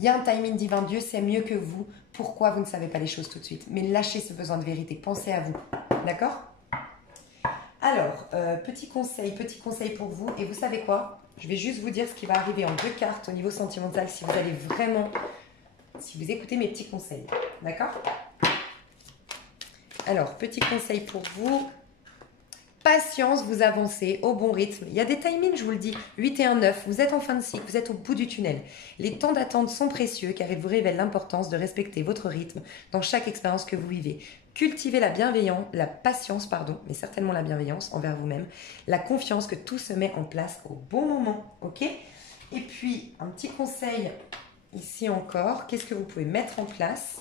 Il y a un timing divin, Dieu sait mieux que vous. Pourquoi vous ne savez pas les choses tout de suite? Mais lâchez ce besoin de vérité, pensez à vous. D'accord? Alors, petit conseil pour vous. Et vous savez quoi? Je vais juste vous dire ce qui va arriver en 2 cartes au niveau sentimental si vous allez vraiment si vous écoutez mes petits conseils. D'accord? Alors, petit conseil pour vous. Patience, vous avancez au bon rythme. Il y a des timings, je vous le dis. 8 et 1, 9. Vous êtes en fin de cycle, vous êtes au bout du tunnel. Les temps d'attente sont précieux car ils vous révèlent l'importance de respecter votre rythme dans chaque expérience que vous vivez. Cultivez la bienveillance, la patience, pardon, mais certainement la bienveillance envers vous-même. La confiance que tout se met en place au bon moment. Ok? Et puis, un petit conseil ici encore. Qu'est-ce que vous pouvez mettre en place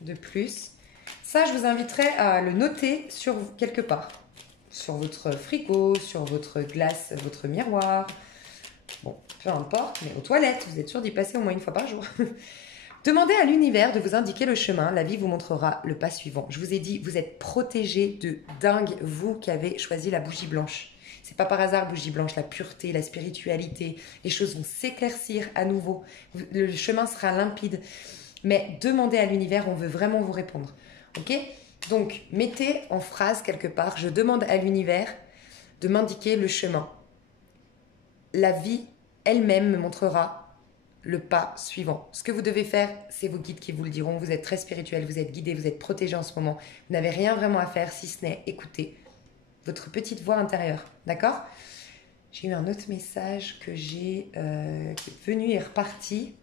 de plus? Ça, je vous inviterai à le noter sur quelque part. Sur votre frigo, sur votre glace, votre miroir. Bon, peu importe, mais aux toilettes, vous êtes sûr d'y passer au moins une fois par jour. Demandez à l'univers de vous indiquer le chemin, la vie vous montrera le pas suivant. Je vous ai dit, vous êtes protégé de dingue, vous qui avez choisi la bougie blanche. C'est pas par hasard, bougie blanche, la pureté, la spiritualité, les choses vont s'éclaircir à nouveau. Le chemin sera limpide. Mais demandez à l'univers, on veut vraiment vous répondre. Ok ? Donc, mettez en phrase quelque part, je demande à l'univers de m'indiquer le chemin. La vie elle-même me montrera le pas suivant. Ce que vous devez faire, c'est vos guides qui vous le diront. Vous êtes très spirituel, vous êtes guidé, vous êtes protégé en ce moment. Vous n'avez rien vraiment à faire si ce n'est écouter votre petite voix intérieure. D'accord ? J'ai eu un autre message que qui est venu et reparti.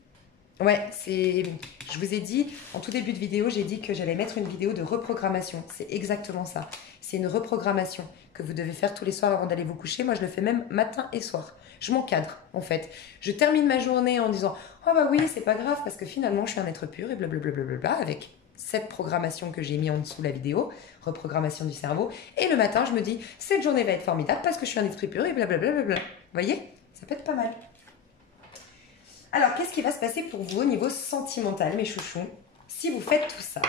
Ouais, je vous ai dit, en tout début de vidéo, j'ai dit que j'allais mettre une vidéo de reprogrammation. C'est exactement ça. C'est une reprogrammation que vous devez faire tous les soirs avant d'aller vous coucher. Moi, je le fais même matin et soir. Je m'encadre, en fait. Je termine ma journée en disant « Oh bah oui, c'est pas grave parce que finalement, je suis un être pur et blablabla » avec cette programmation que j'ai mis en dessous la vidéo, reprogrammation du cerveau. Et le matin, je me dis « Cette journée va être formidable parce que je suis un esprit pur et blablabla. » Vous voyez? Ça peut être pas mal. Alors, qu'est-ce qui va se passer pour vous au niveau sentimental, mes chouchous? Si vous faites tout ça,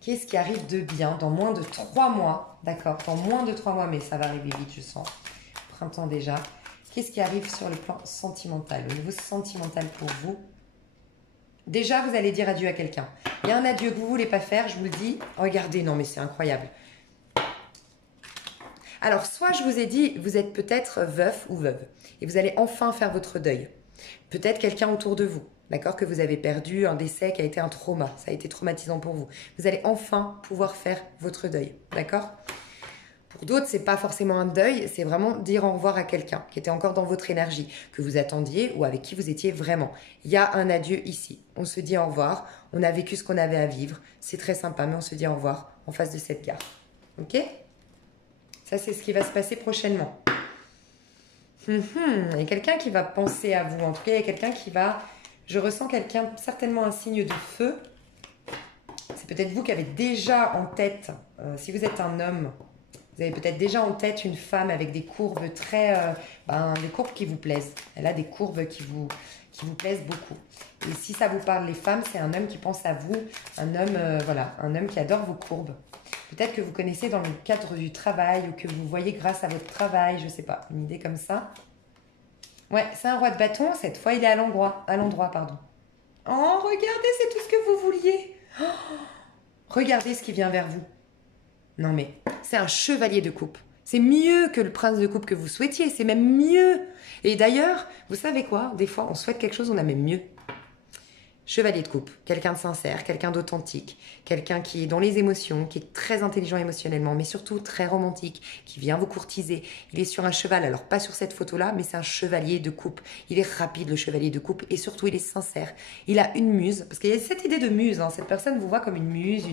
qu'est-ce qui arrive de bien dans moins de 3 mois? D'accord, dans moins de 3 mois, mais ça va arriver vite, je sens. Printemps déjà. Qu'est-ce qui arrive sur le plan sentimental? Au niveau sentimental pour vous? Déjà, vous allez dire adieu à quelqu'un. Il y a un adieu que vous ne voulez pas faire, je vous le dis. Regardez, non mais c'est incroyable. Alors, soit je vous ai dit, vous êtes peut-être veuf ou veuve. Et vous allez enfin faire votre deuil. Peut-être quelqu'un autour de vous, d'accord, que vous avez perdu, un décès qui a été un trauma, ça a été traumatisant pour vous. Vous allez enfin pouvoir faire votre deuil, d'accord? Pour d'autres, c'est pas forcément un deuil, c'est vraiment dire au revoir à quelqu'un qui était encore dans votre énergie, que vous attendiez ou avec qui vous étiez vraiment. Il y a un adieu ici. On se dit au revoir, on a vécu ce qu'on avait à vivre, c'est très sympa, mais on se dit au revoir en face de cette gare. Ok? Ça, c'est ce qui va se passer prochainement. Il y a quelqu'un qui va penser à vous. En tout cas, il y a quelqu'un qui va... Je ressens quelqu'un, certainement un signe de feu. C'est peut-être vous qui avez déjà en tête, si vous êtes un homme, vous avez peut-être déjà en tête une femme avec des courbes très... des courbes qui vous plaisent. Elle a des courbes qui vous plaisent beaucoup. Et si ça vous parle, les femmes, c'est un homme qui pense à vous. Un homme, un homme qui adore vos courbes. Peut-être que vous connaissez dans le cadre du travail ou que vous voyez grâce à votre travail, je ne sais pas, une idée comme ça. Ouais, c'est un roi de bâton, cette fois il est à l'endroit, pardon. Oh, regardez, c'est tout ce que vous vouliez. Oh, regardez ce qui vient vers vous. Non mais, c'est un chevalier de coupe. C'est mieux que le prince de coupe que vous souhaitiez, c'est même mieux. Et d'ailleurs, vous savez quoi? Des fois, on souhaite quelque chose, on a même mieux. Chevalier de coupe, quelqu'un de sincère, quelqu'un d'authentique, quelqu'un qui est dans les émotions, qui est très intelligent émotionnellement, mais surtout très romantique, qui vient vous courtiser. Il est sur un cheval, alors pas sur cette photo-là, mais c'est un chevalier de coupe. Il est rapide, le chevalier de coupe, et surtout, il est sincère. Il a une muse, parce qu'il y a cette idée de muse, hein. Cette personne vous voit comme une muse,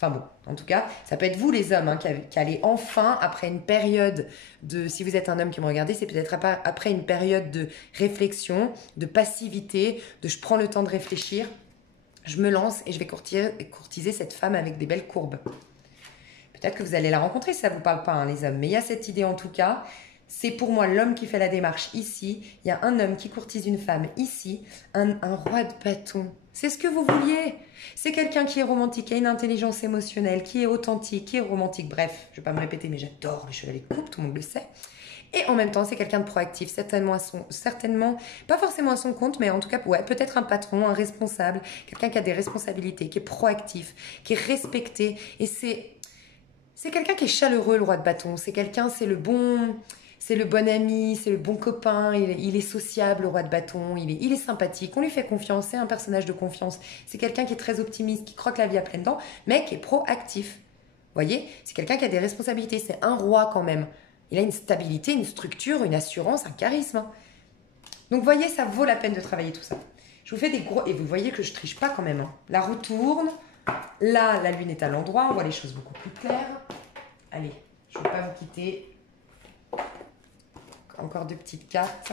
Enfin bon, en tout cas, ça peut être vous les hommes qui allez enfin, après une période de... Si vous êtes un homme qui me regardez, c'est peut-être après une période de réflexion, de passivité, de je prends le temps de réfléchir, je me lance et je vais courtiser cette femme avec des belles courbes. Peut-être que vous allez la rencontrer si ça ne vous parle pas, hein, les hommes. Mais il y a cette idée en tout cas. C'est pour moi l'homme qui fait la démarche ici. Il y a un homme qui courtise une femme ici. Un roi de bâton. C'est ce que vous vouliez. C'est quelqu'un qui est romantique, qui a une intelligence émotionnelle, qui est authentique, qui est romantique. Bref, je ne vais pas me répéter, mais j'adore les chevaliers de coupe, tout le monde le sait. Et en même temps, c'est quelqu'un de proactif, certainement, pas forcément à son compte, mais en tout cas, ouais, peut-être un patron, un responsable, quelqu'un qui a des responsabilités, qui est proactif, qui est respecté. Et c'est quelqu'un qui est chaleureux, le roi de bâton. C'est quelqu'un, c'est le bon... C'est le bon ami, c'est le bon copain, il est sociable, le roi de bâton, il est sympathique, on lui fait confiance, c'est un personnage de confiance. C'est quelqu'un qui est très optimiste, qui croque la vie à pleines dents, mais qui est proactif. Vous voyez, c'est quelqu'un qui a des responsabilités, c'est un roi quand même. Il a une stabilité, une structure, une assurance, un charisme. Donc vous voyez, ça vaut la peine de travailler tout ça. Je vous fais des gros... Et vous voyez que je triche pas quand même. Hein. La roue tourne. Là, la lune est à l'endroit. On voit les choses beaucoup plus claires. Allez, je ne vais pas vous quitter. Encore 2 petites cartes.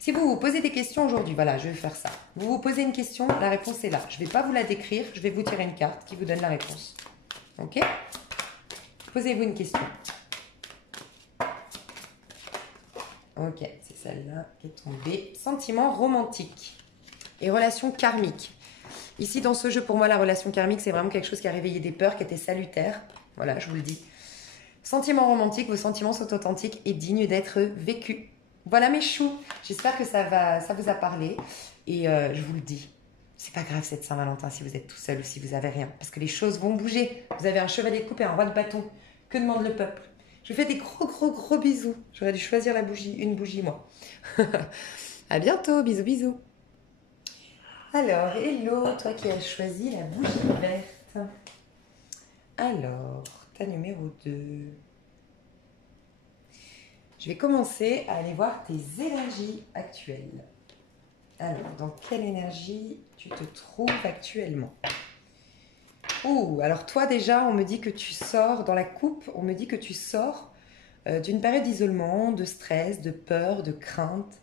Si vous vous posez des questions aujourd'hui, voilà, je vais faire ça. Vous vous posez une question, la réponse est là. Je ne vais pas vous la décrire, je vais vous tirer une carte qui vous donne la réponse. Ok? Posez-vous une question. Ok, c'est celle-là qui est tombée. Sentiments romantiques et relations karmiques. Ici, dans ce jeu, pour moi, la relation karmique, c'est vraiment quelque chose qui a réveillé des peurs, qui était salutaire. Voilà, je vous le dis. Sentiments romantiques, vos sentiments sont authentiques et dignes d'être vécus. Voilà mes choux. J'espère que ça vous a parlé. Et je vous le dis, c'est pas grave cette Saint-Valentin si vous êtes tout seul ou si vous avez rien. Parce que les choses vont bouger. Vous avez un chevalier de coupe et un roi de bâton. Que demande le peuple? Je vous fais des gros bisous. J'aurais dû choisir une bougie, moi. À bientôt. Bisous, bisous. Alors, hello, toi qui as choisi la bougie verte. Alors, ta numéro 2. Je vais commencer à aller voir tes énergies actuelles. Alors, dans quelle énergie tu te trouves actuellement? Ouh, alors toi déjà, on me dit que tu sors, dans la coupe, on me dit que tu sors d'une période d'isolement, de stress, de peur, de crainte.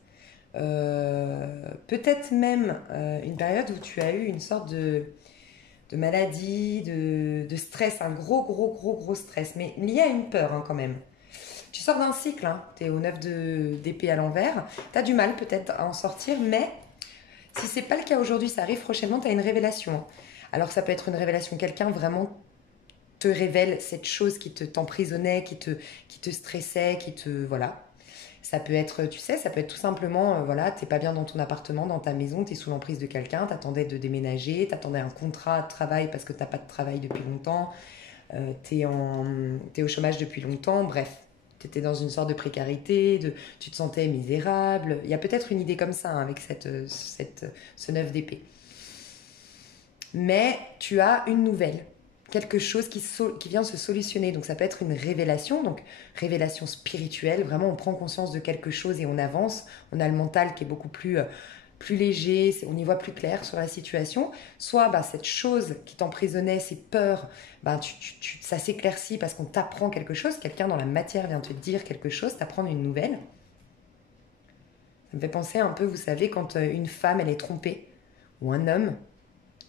Peut-être même une période où tu as eu une sorte de maladie, de stress, un gros stress. Mais il y a une peur hein, quand même. Tu sors d'un cycle, hein, tu es au 9 d'épée à l'envers. Tu as du mal peut-être à en sortir, mais si ce n'est pas le cas aujourd'hui, ça arrive prochainement, tu as une révélation. Alors ça peut être une révélation, quelqu'un vraiment te révèle cette chose qui t'emprisonnait, qui te stressait, voilà. Ça peut être, tu sais, ça peut être tout simplement, voilà, t'es pas bien dans ton appartement, dans ta maison, t'es sous l'emprise de quelqu'un, t'attendais de déménager, t'attendais un contrat de travail parce que t'as pas de travail depuis longtemps, t'es au chômage depuis longtemps, bref. Tu étais dans une sorte de précarité, tu te sentais misérable. Il y a peut-être une idée comme ça hein, avec ce 9 d'épée. Mais tu as une nouvelle, quelque chose qui vient se solutionner. Donc ça peut être une révélation, donc révélation spirituelle. Vraiment, on prend conscience de quelque chose et on avance. On a le mental qui est beaucoup plus léger, on y voit plus clair sur la situation. Soit bah, cette chose qui t'emprisonnait, ces peurs, bah, ça s'éclaircit parce qu'on t'apprend quelque chose. Quelqu'un dans la matière vient te dire quelque chose, t'apprendre une nouvelle. Ça me fait penser un peu, vous savez, quand une femme, elle est trompée, ou un homme,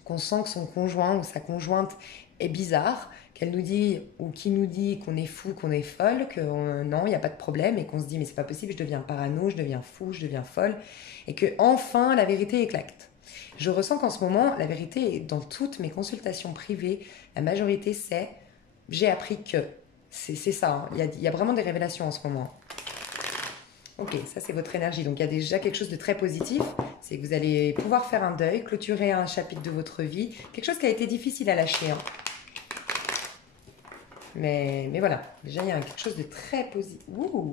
qu'on sent que son conjoint ou sa conjointe est bizarre, qu'elle nous dit ou qui nous dit qu'on est fou, qu'on est folle, que non, il n'y a pas de problème et qu'on se dit mais c'est pas possible, je deviens parano, je deviens fou, je deviens folle et que enfin la vérité éclate. Je ressens qu'en ce moment, la vérité est dans toutes mes consultations privées, la majorité c'est j'ai appris que. C'est ça, hein. Il y a vraiment des révélations en ce moment. Ok, ça c'est votre énergie. Donc il y a déjà quelque chose de très positif. C'est que vous allez pouvoir faire un deuil, clôturer un chapitre de votre vie. Quelque chose qui a été difficile à lâcher. Hein. Mais voilà, déjà il y a quelque chose de très positif. Ouh.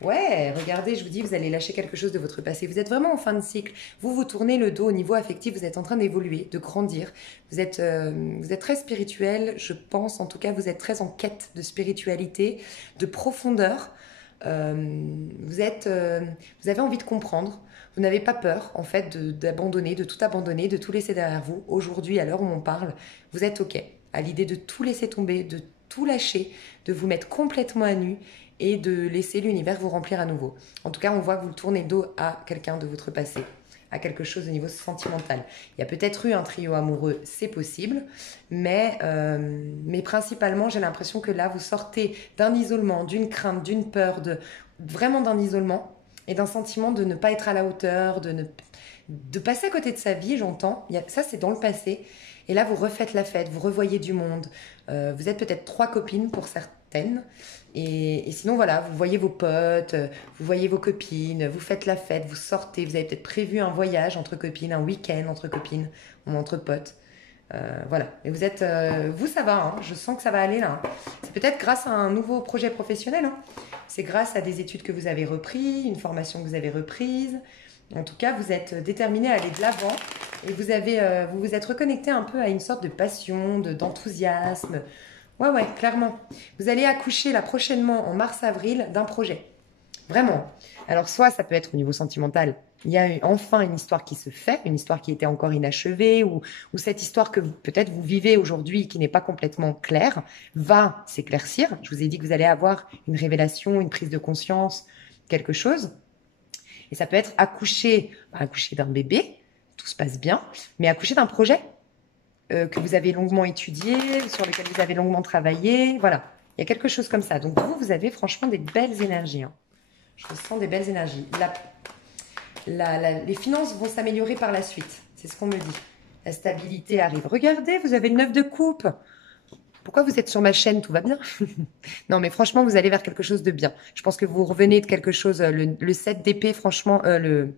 Ouais, regardez, je vous dis, vous allez lâcher quelque chose de votre passé. Vous êtes vraiment en fin de cycle. Vous tournez le dos au niveau affectif. Vous êtes en train d'évoluer, de grandir. Vous êtes très spirituel, je pense. En tout cas, vous êtes très en quête de spiritualité, de profondeur. Vous avez envie de comprendre. Vous n'avez pas peur, en fait, d'abandonner, de tout laisser derrière vous. Aujourd'hui, à l'heure où on parle, vous êtes OK à l'idée de tout laisser tomber, de tout lâcher, de vous mettre complètement à nu et de laisser l'univers vous remplir à nouveau. En tout cas, on voit que vous tournez le dos à quelqu'un de votre passé, à quelque chose au niveau sentimental. Il y a peut-être eu un trio amoureux, c'est possible, mais principalement, j'ai l'impression que là, vous sortez d'un isolement, d'une crainte, d'une peur, vraiment d'un isolement et d'un sentiment de ne pas être à la hauteur, de passer à côté de sa vie, j'entends. Ça, c'est dans le passé. Et là, vous refaites la fête, vous revoyez du monde. Vous êtes peut-être 3 copines pour certaines. Et sinon, voilà, vous voyez vos potes, vous voyez vos copines, vous faites la fête, vous sortez. Vous avez peut-être prévu un voyage entre copines, un week-end entre copines ou entre potes. Voilà. Et vous êtes, vous, ça va, hein. Je sens que ça va aller là, hein. C'est peut-être grâce à un nouveau projet professionnel, hein. C'est grâce à des études que vous avez reprises, une formation que vous avez reprise. En tout cas, vous êtes déterminé à aller de l'avant et vous vous êtes reconnecté un peu à une sorte de passion, d'enthousiasme. Ouais, clairement. Vous allez accoucher là prochainement en mars-avril d'un projet. Vraiment. Alors, soit ça peut être au niveau sentimental. Il y a enfin une histoire qui se fait, une histoire qui était encore inachevée, ou cette histoire que peut-être vous vivez aujourd'hui qui n'est pas complètement claire, va s'éclaircir. Je vous ai dit que vous allez avoir une révélation, une prise de conscience, quelque chose. Et ça peut être accoucher d'un bébé, tout se passe bien, mais accoucher d'un projet que vous avez longuement étudié, sur lequel vous avez longuement travaillé. Voilà, il y a quelque chose comme ça. Donc vous avez franchement des belles énergies, hein. Je ressens des belles énergies. Les finances vont s'améliorer par la suite. C'est ce qu'on me dit. La stabilité arrive. Regardez, vous avez le 9 de coupe. Pourquoi vous êtes sur ma chaîne? Tout va bien? Non, mais franchement, vous allez vers quelque chose de bien. Je pense que vous revenez de quelque chose. Le 7 d'épée, franchement, le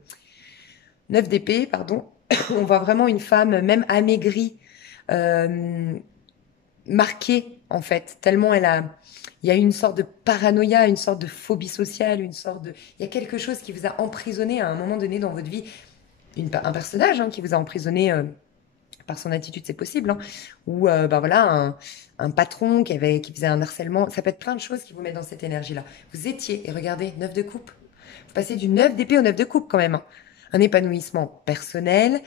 9 d'épée, pardon. On voit vraiment une femme, même amaigrie, marquée, en fait. Tellement il y a une sorte de paranoïa, une sorte de phobie sociale, il y a quelque chose qui vous a emprisonné à un moment donné dans votre vie. Un personnage, hein, qui vous a emprisonné par son attitude, c'est possible, hein. Ou voilà, un patron qui faisait un harcèlement. Ça peut être plein de choses qui vous mettent dans cette énergie-là. Vous étiez, et regardez, 9 de coupe. Vous passez du 9 d'épée au 9 de coupe quand même, hein. Un épanouissement personnel.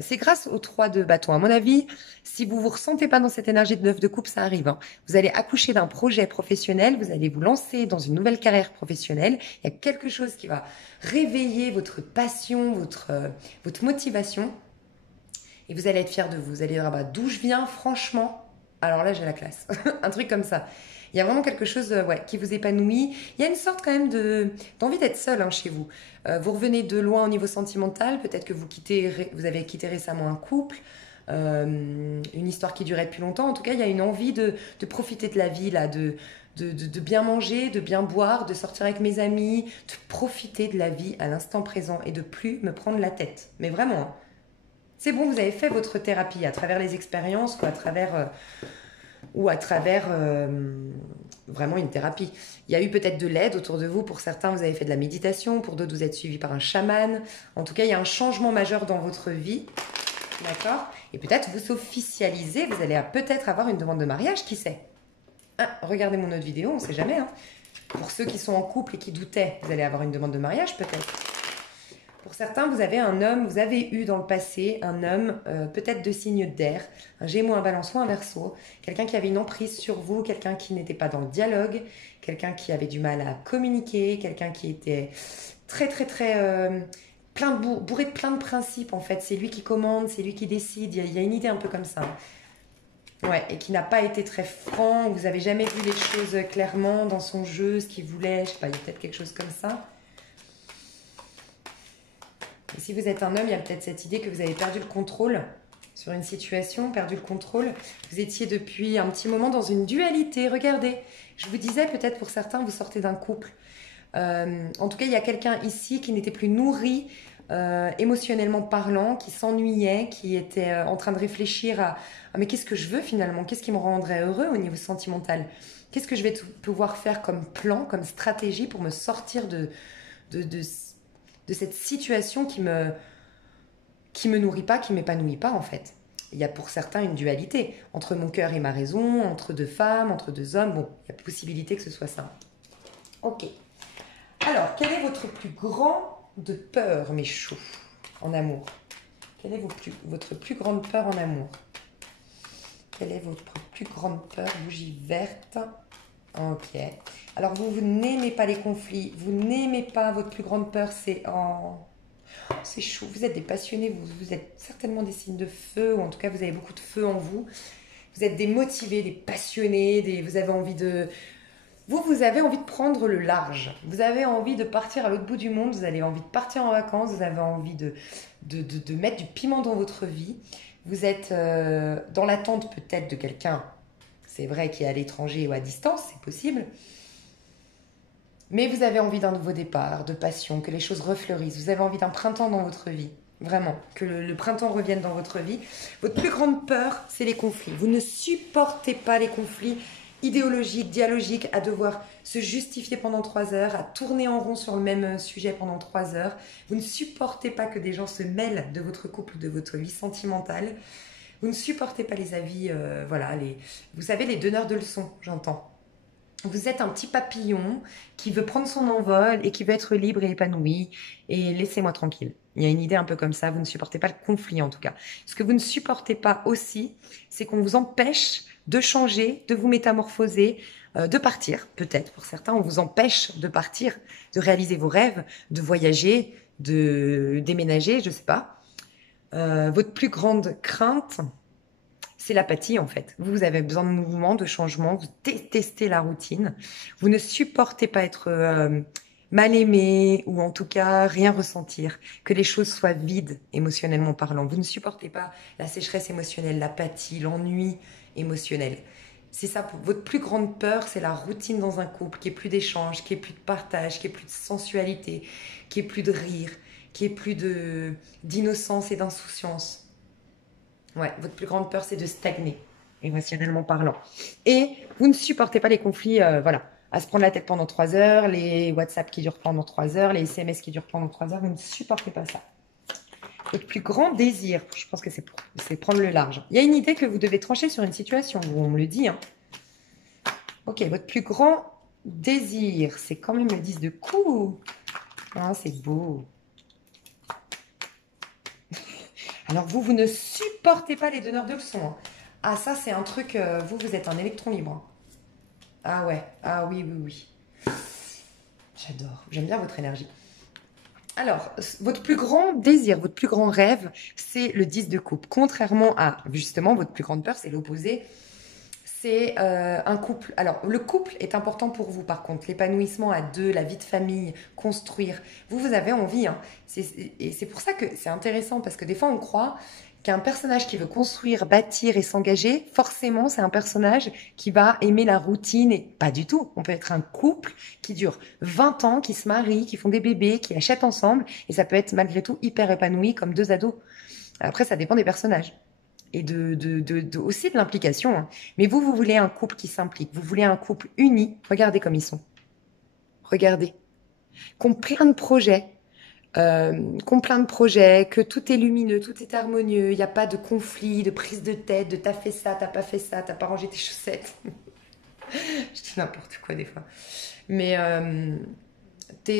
C'est grâce aux 3 de bâton. À mon avis, si vous vous ressentez pas dans cette énergie de 9 de coupe, ça arrive, hein. Vous allez accoucher d'un projet professionnel, vous allez vous lancer dans une nouvelle carrière professionnelle. Il y a quelque chose qui va réveiller votre passion, votre motivation. Et vous allez être fiers de vous. Vous allez dire, ah bah, d'où je viens, franchement, alors là, j'ai la classe. Un truc comme ça. Il y a vraiment quelque chose qui vous épanouit. Il y a une sorte quand même d'envie d'être seul, hein, chez vous. Vous revenez de loin au niveau sentimental. Peut-être que vous avez quitté récemment un couple. Une histoire qui durait depuis longtemps. En tout cas, il y a une envie de profiter de la vie, là, de bien manger, de bien boire, de sortir avec mes amis, de profiter de la vie à l'instant présent et de plus me prendre la tête. Mais vraiment, hein. C'est bon, vous avez fait votre thérapie à travers les expériences ou à travers vraiment une thérapie. Il y a eu peut-être de l'aide autour de vous. Pour certains, vous avez fait de la méditation. Pour d'autres, vous êtes suivi par un chaman. En tout cas, il y a un changement majeur dans votre vie. D'accord? Et peut-être vous officialisez. Vous allez peut-être avoir une demande de mariage, qui sait? Ah, regardez mon autre vidéo, on ne sait jamais, hein. Pour ceux qui sont en couple et qui doutaient, vous allez avoir une demande de mariage, peut-être. Pour certains, vous avez eu dans le passé un homme, peut-être de signe d'air, un Gémeaux, un Balance ou un Verseau, quelqu'un qui avait une emprise sur vous, quelqu'un qui n'était pas dans le dialogue, quelqu'un qui avait du mal à communiquer, quelqu'un qui était très bourré de plein de principes en fait. C'est lui qui commande, c'est lui qui décide. Il y a une idée un peu comme ça. Ouais, et qui n'a pas été très franc. Vous n'avez jamais vu les choses clairement dans son jeu, ce qu'il voulait. Je sais pas, il y a peut-être quelque chose comme ça. Et si vous êtes un homme, il y a peut-être cette idée que vous avez perdu le contrôle sur une situation, perdu le contrôle. Vous étiez depuis un petit moment dans une dualité. Regardez, je vous disais, peut-être pour certains, vous sortez d'un couple. En tout cas, il y a quelqu'un ici qui n'était plus nourri émotionnellement parlant, qui s'ennuyait, qui était en train de réfléchir à mais qu'est-ce que je veux finalement? Qu'est-ce qui me rendrait heureux au niveau sentimental? Qu'est-ce que je vais pouvoir faire comme plan, comme stratégie pour me sortir de cette situation qui me nourrit pas, qui m'épanouit pas en fait. Il y a pour certains une dualité entre mon cœur et ma raison, entre deux femmes, entre deux hommes. Bon, il y a possibilité que ce soit ça. Ok. Alors, quel est votre plus grande peur, mes choux, en amour? Quelle est votre plus grande peur en amour? Quelle est votre plus grande peur? Bougie verte. Ok. Alors, vous n'aimez pas les conflits. Vous n'aimez pas votre plus grande peur, c'est en... C'est chou, vous êtes des passionnés, vous êtes certainement des signes de feu, ou en tout cas vous avez beaucoup de feu en vous. Vous êtes des motivés, des passionnés, vous avez envie de... Vous avez envie de prendre le large. Vous avez envie de partir à l'autre bout du monde, vous avez envie de partir en vacances, vous avez envie de mettre du piment dans votre vie. Vous êtes dans l'attente peut-être de quelqu'un, c'est vrai, qui est à l'étranger ou à distance, c'est possible. Mais vous avez envie d'un nouveau départ, de passion, que les choses refleurissent. Vous avez envie d'un printemps dans votre vie. Vraiment, que le printemps revienne dans votre vie. Votre plus grande peur, c'est les conflits. Vous ne supportez pas les conflits idéologiques, dialogiques, à devoir se justifier pendant 3 heures, à tourner en rond sur le même sujet pendant 3 heures. Vous ne supportez pas que des gens se mêlent de votre couple, de votre vie sentimentale. Vous ne supportez pas les avis, voilà, vous savez, les donneurs de leçons, j'entends. Vous êtes un petit papillon qui veut prendre son envol et qui veut être libre et épanoui. Et laissez-moi tranquille. Il y a une idée un peu comme ça. Vous ne supportez pas le conflit en tout cas. Ce que vous ne supportez pas aussi, c'est qu'on vous empêche de changer, de vous métamorphoser, de partir. Peut-être pour certains, on vous empêche de partir, de réaliser vos rêves, de voyager, de déménager, je ne sais pas. Votre plus grande crainte, c'est l'apathie en fait. Vous avez besoin de mouvement, de changement, vous détestez la routine, vous ne supportez pas être mal aimé ou en tout cas rien ressentir, que les choses soient vides émotionnellement parlant. Vous ne supportez pas la sécheresse émotionnelle, l'apathie, l'ennui émotionnel. C'est ça, votre plus grande peur, c'est la routine dans un couple, qu'il n'y ait plus d'échange, qu'il n'y ait plus de partage, qu'il n'y ait plus de sensualité, qu'il n'y ait plus de rire, qu'il n'y ait plus d'innocence et d'insouciance. Ouais, votre plus grande peur, c'est de stagner, émotionnellement parlant. Et vous ne supportez pas les conflits, voilà, à se prendre la tête pendant 3 heures, les WhatsApp qui durent pendant 3 heures, les SMS qui durent pendant 3 heures, vous ne supportez pas ça. Votre plus grand désir, je pense que c'est prendre le large. Il y a une idée que vous devez trancher sur une situation, on me le dit. Hein. Ok, votre plus grand désir, c'est quand même le 10 de coups. Ah, c'est beau. Alors vous ne supportez pas les donneurs de leçons. Hein. Ah ça c'est un truc, vous êtes un électron libre. Hein. Ah ouais, ah oui, oui, oui. J'adore, j'aime bien votre énergie. Alors, votre plus grand désir, votre plus grand rêve, c'est le 10 de coupe. Contrairement à, justement, votre plus grande peur, c'est l'opposé. C'est un couple. Alors, le couple est important pour vous, par contre. L'épanouissement à deux, la vie de famille, construire. Vous avez envie. Hein. Et c'est pour ça que c'est intéressant, parce que des fois, on croit qu'un personnage qui veut construire, bâtir et s'engager, forcément, c'est un personnage qui va aimer la routine. Et pas du tout. On peut être un couple qui dure 20 ans, qui se marie, qui font des bébés, qui achètent ensemble. Et ça peut être malgré tout hyper épanoui, comme 2 ados. Après, ça dépend des personnages. Et aussi de l'implication. Hein. Mais vous voulez un couple qui s'implique. Vous voulez un couple uni. Regardez comme ils sont. Regardez. Qu'ont plein de projets. Que tout est lumineux, tout est harmonieux. Il n'y a pas de conflit, de prise de tête, de t'as fait ça, t'as pas fait ça, t'as pas rangé tes chaussettes. Je dis n'importe quoi des fois. Mais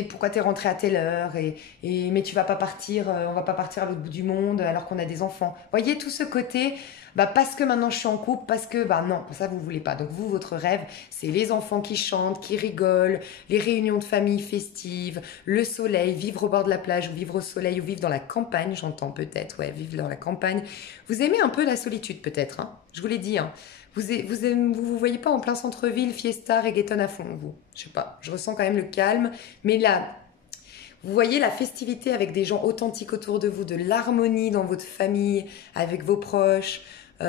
pourquoi t'es rentré à telle heure mais tu vas pas partir, on va pas partir à l'autre bout du monde alors qu'on a des enfants. Voyez tout ce côté, parce que maintenant je suis en couple, parce que non, ça vous voulez pas. Donc vous, votre rêve, c'est les enfants qui chantent, qui rigolent, les réunions de famille festives, le soleil, vivre au bord de la plage ou vivre au soleil ou vivre dans la campagne, j'entends peut-être, ouais, vivre dans la campagne. Vous aimez un peu la solitude peut-être, hein, je vous l'ai dit, hein. Vous voyez pas en plein centre-ville, fiesta, reggaeton à fond, vous. Je sais pas, je ressens quand même le calme. Mais là, vous voyez la festivité avec des gens authentiques autour de vous, de l'harmonie dans votre famille, avec vos proches. Il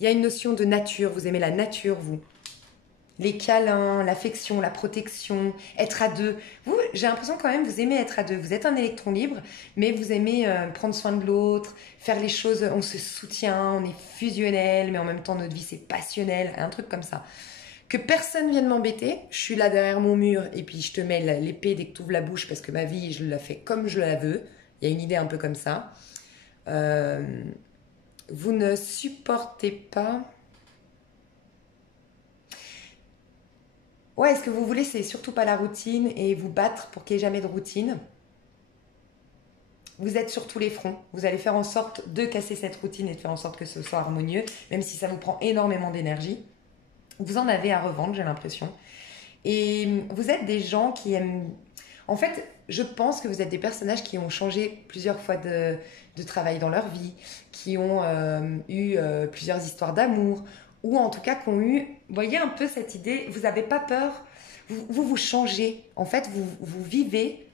y a une notion de nature, vous aimez la nature, vous. Les câlins, l'affection, la protection, être à deux. Vous, j'ai l'impression quand même, vous aimez être à deux. Vous êtes un électron libre, mais vous aimez prendre soin de l'autre, faire les choses, on se soutient, on est fusionnel, mais en même temps notre vie c'est passionnel, un truc comme ça. Que personne vienne m'embêter, je suis là derrière mon mur et puis je te mets l'épée dès que tu ouvres la bouche parce que ma vie, je la fais comme je la veux. Il y a une idée un peu comme ça. Vous ne supportez pas... Ouais, ce que vous voulez, c'est surtout pas la routine et vous battre pour qu'il n'y ait jamais de routine. Vous êtes sur tous les fronts. Vous allez faire en sorte de casser cette routine et de faire en sorte que ce soit harmonieux, même si ça vous prend énormément d'énergie. Vous en avez à revendre, j'ai l'impression. Et vous êtes des gens qui aiment... En fait, je pense que vous êtes des personnages qui ont changé plusieurs fois de travail dans leur vie, qui ont eu plusieurs histoires d'amour, ou en tout cas qui ont eu, vous voyez un peu cette idée, vous n'avez pas peur, vous changez. En fait, vous vivez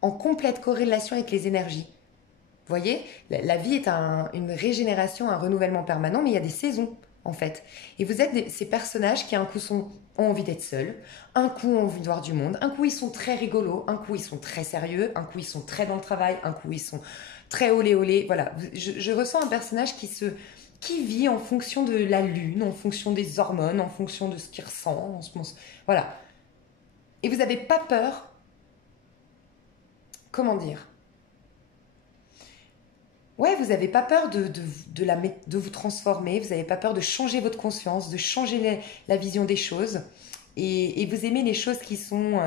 en complète corrélation avec les énergies. Vous voyez, la vie est une régénération, un renouvellement permanent, mais il y a des saisons. en fait. Et vous êtes ces personnages qui, un coup, ont envie d'être seuls, un coup, ont envie de voir du monde, un coup, ils sont très rigolos, un coup, ils sont très sérieux, un coup, ils sont très dans le travail, un coup, ils sont très olé olé. Voilà, je ressens un personnage qui vit en fonction de la lune, en fonction des hormones, en fonction de ce qu'il ressent. Voilà. Et vous n'avez pas peur, comment dire, ouais, vous n'avez pas peur de vous transformer, vous n'avez pas peur de changer votre conscience, de changer la vision des choses. Et vous aimez les choses qui sont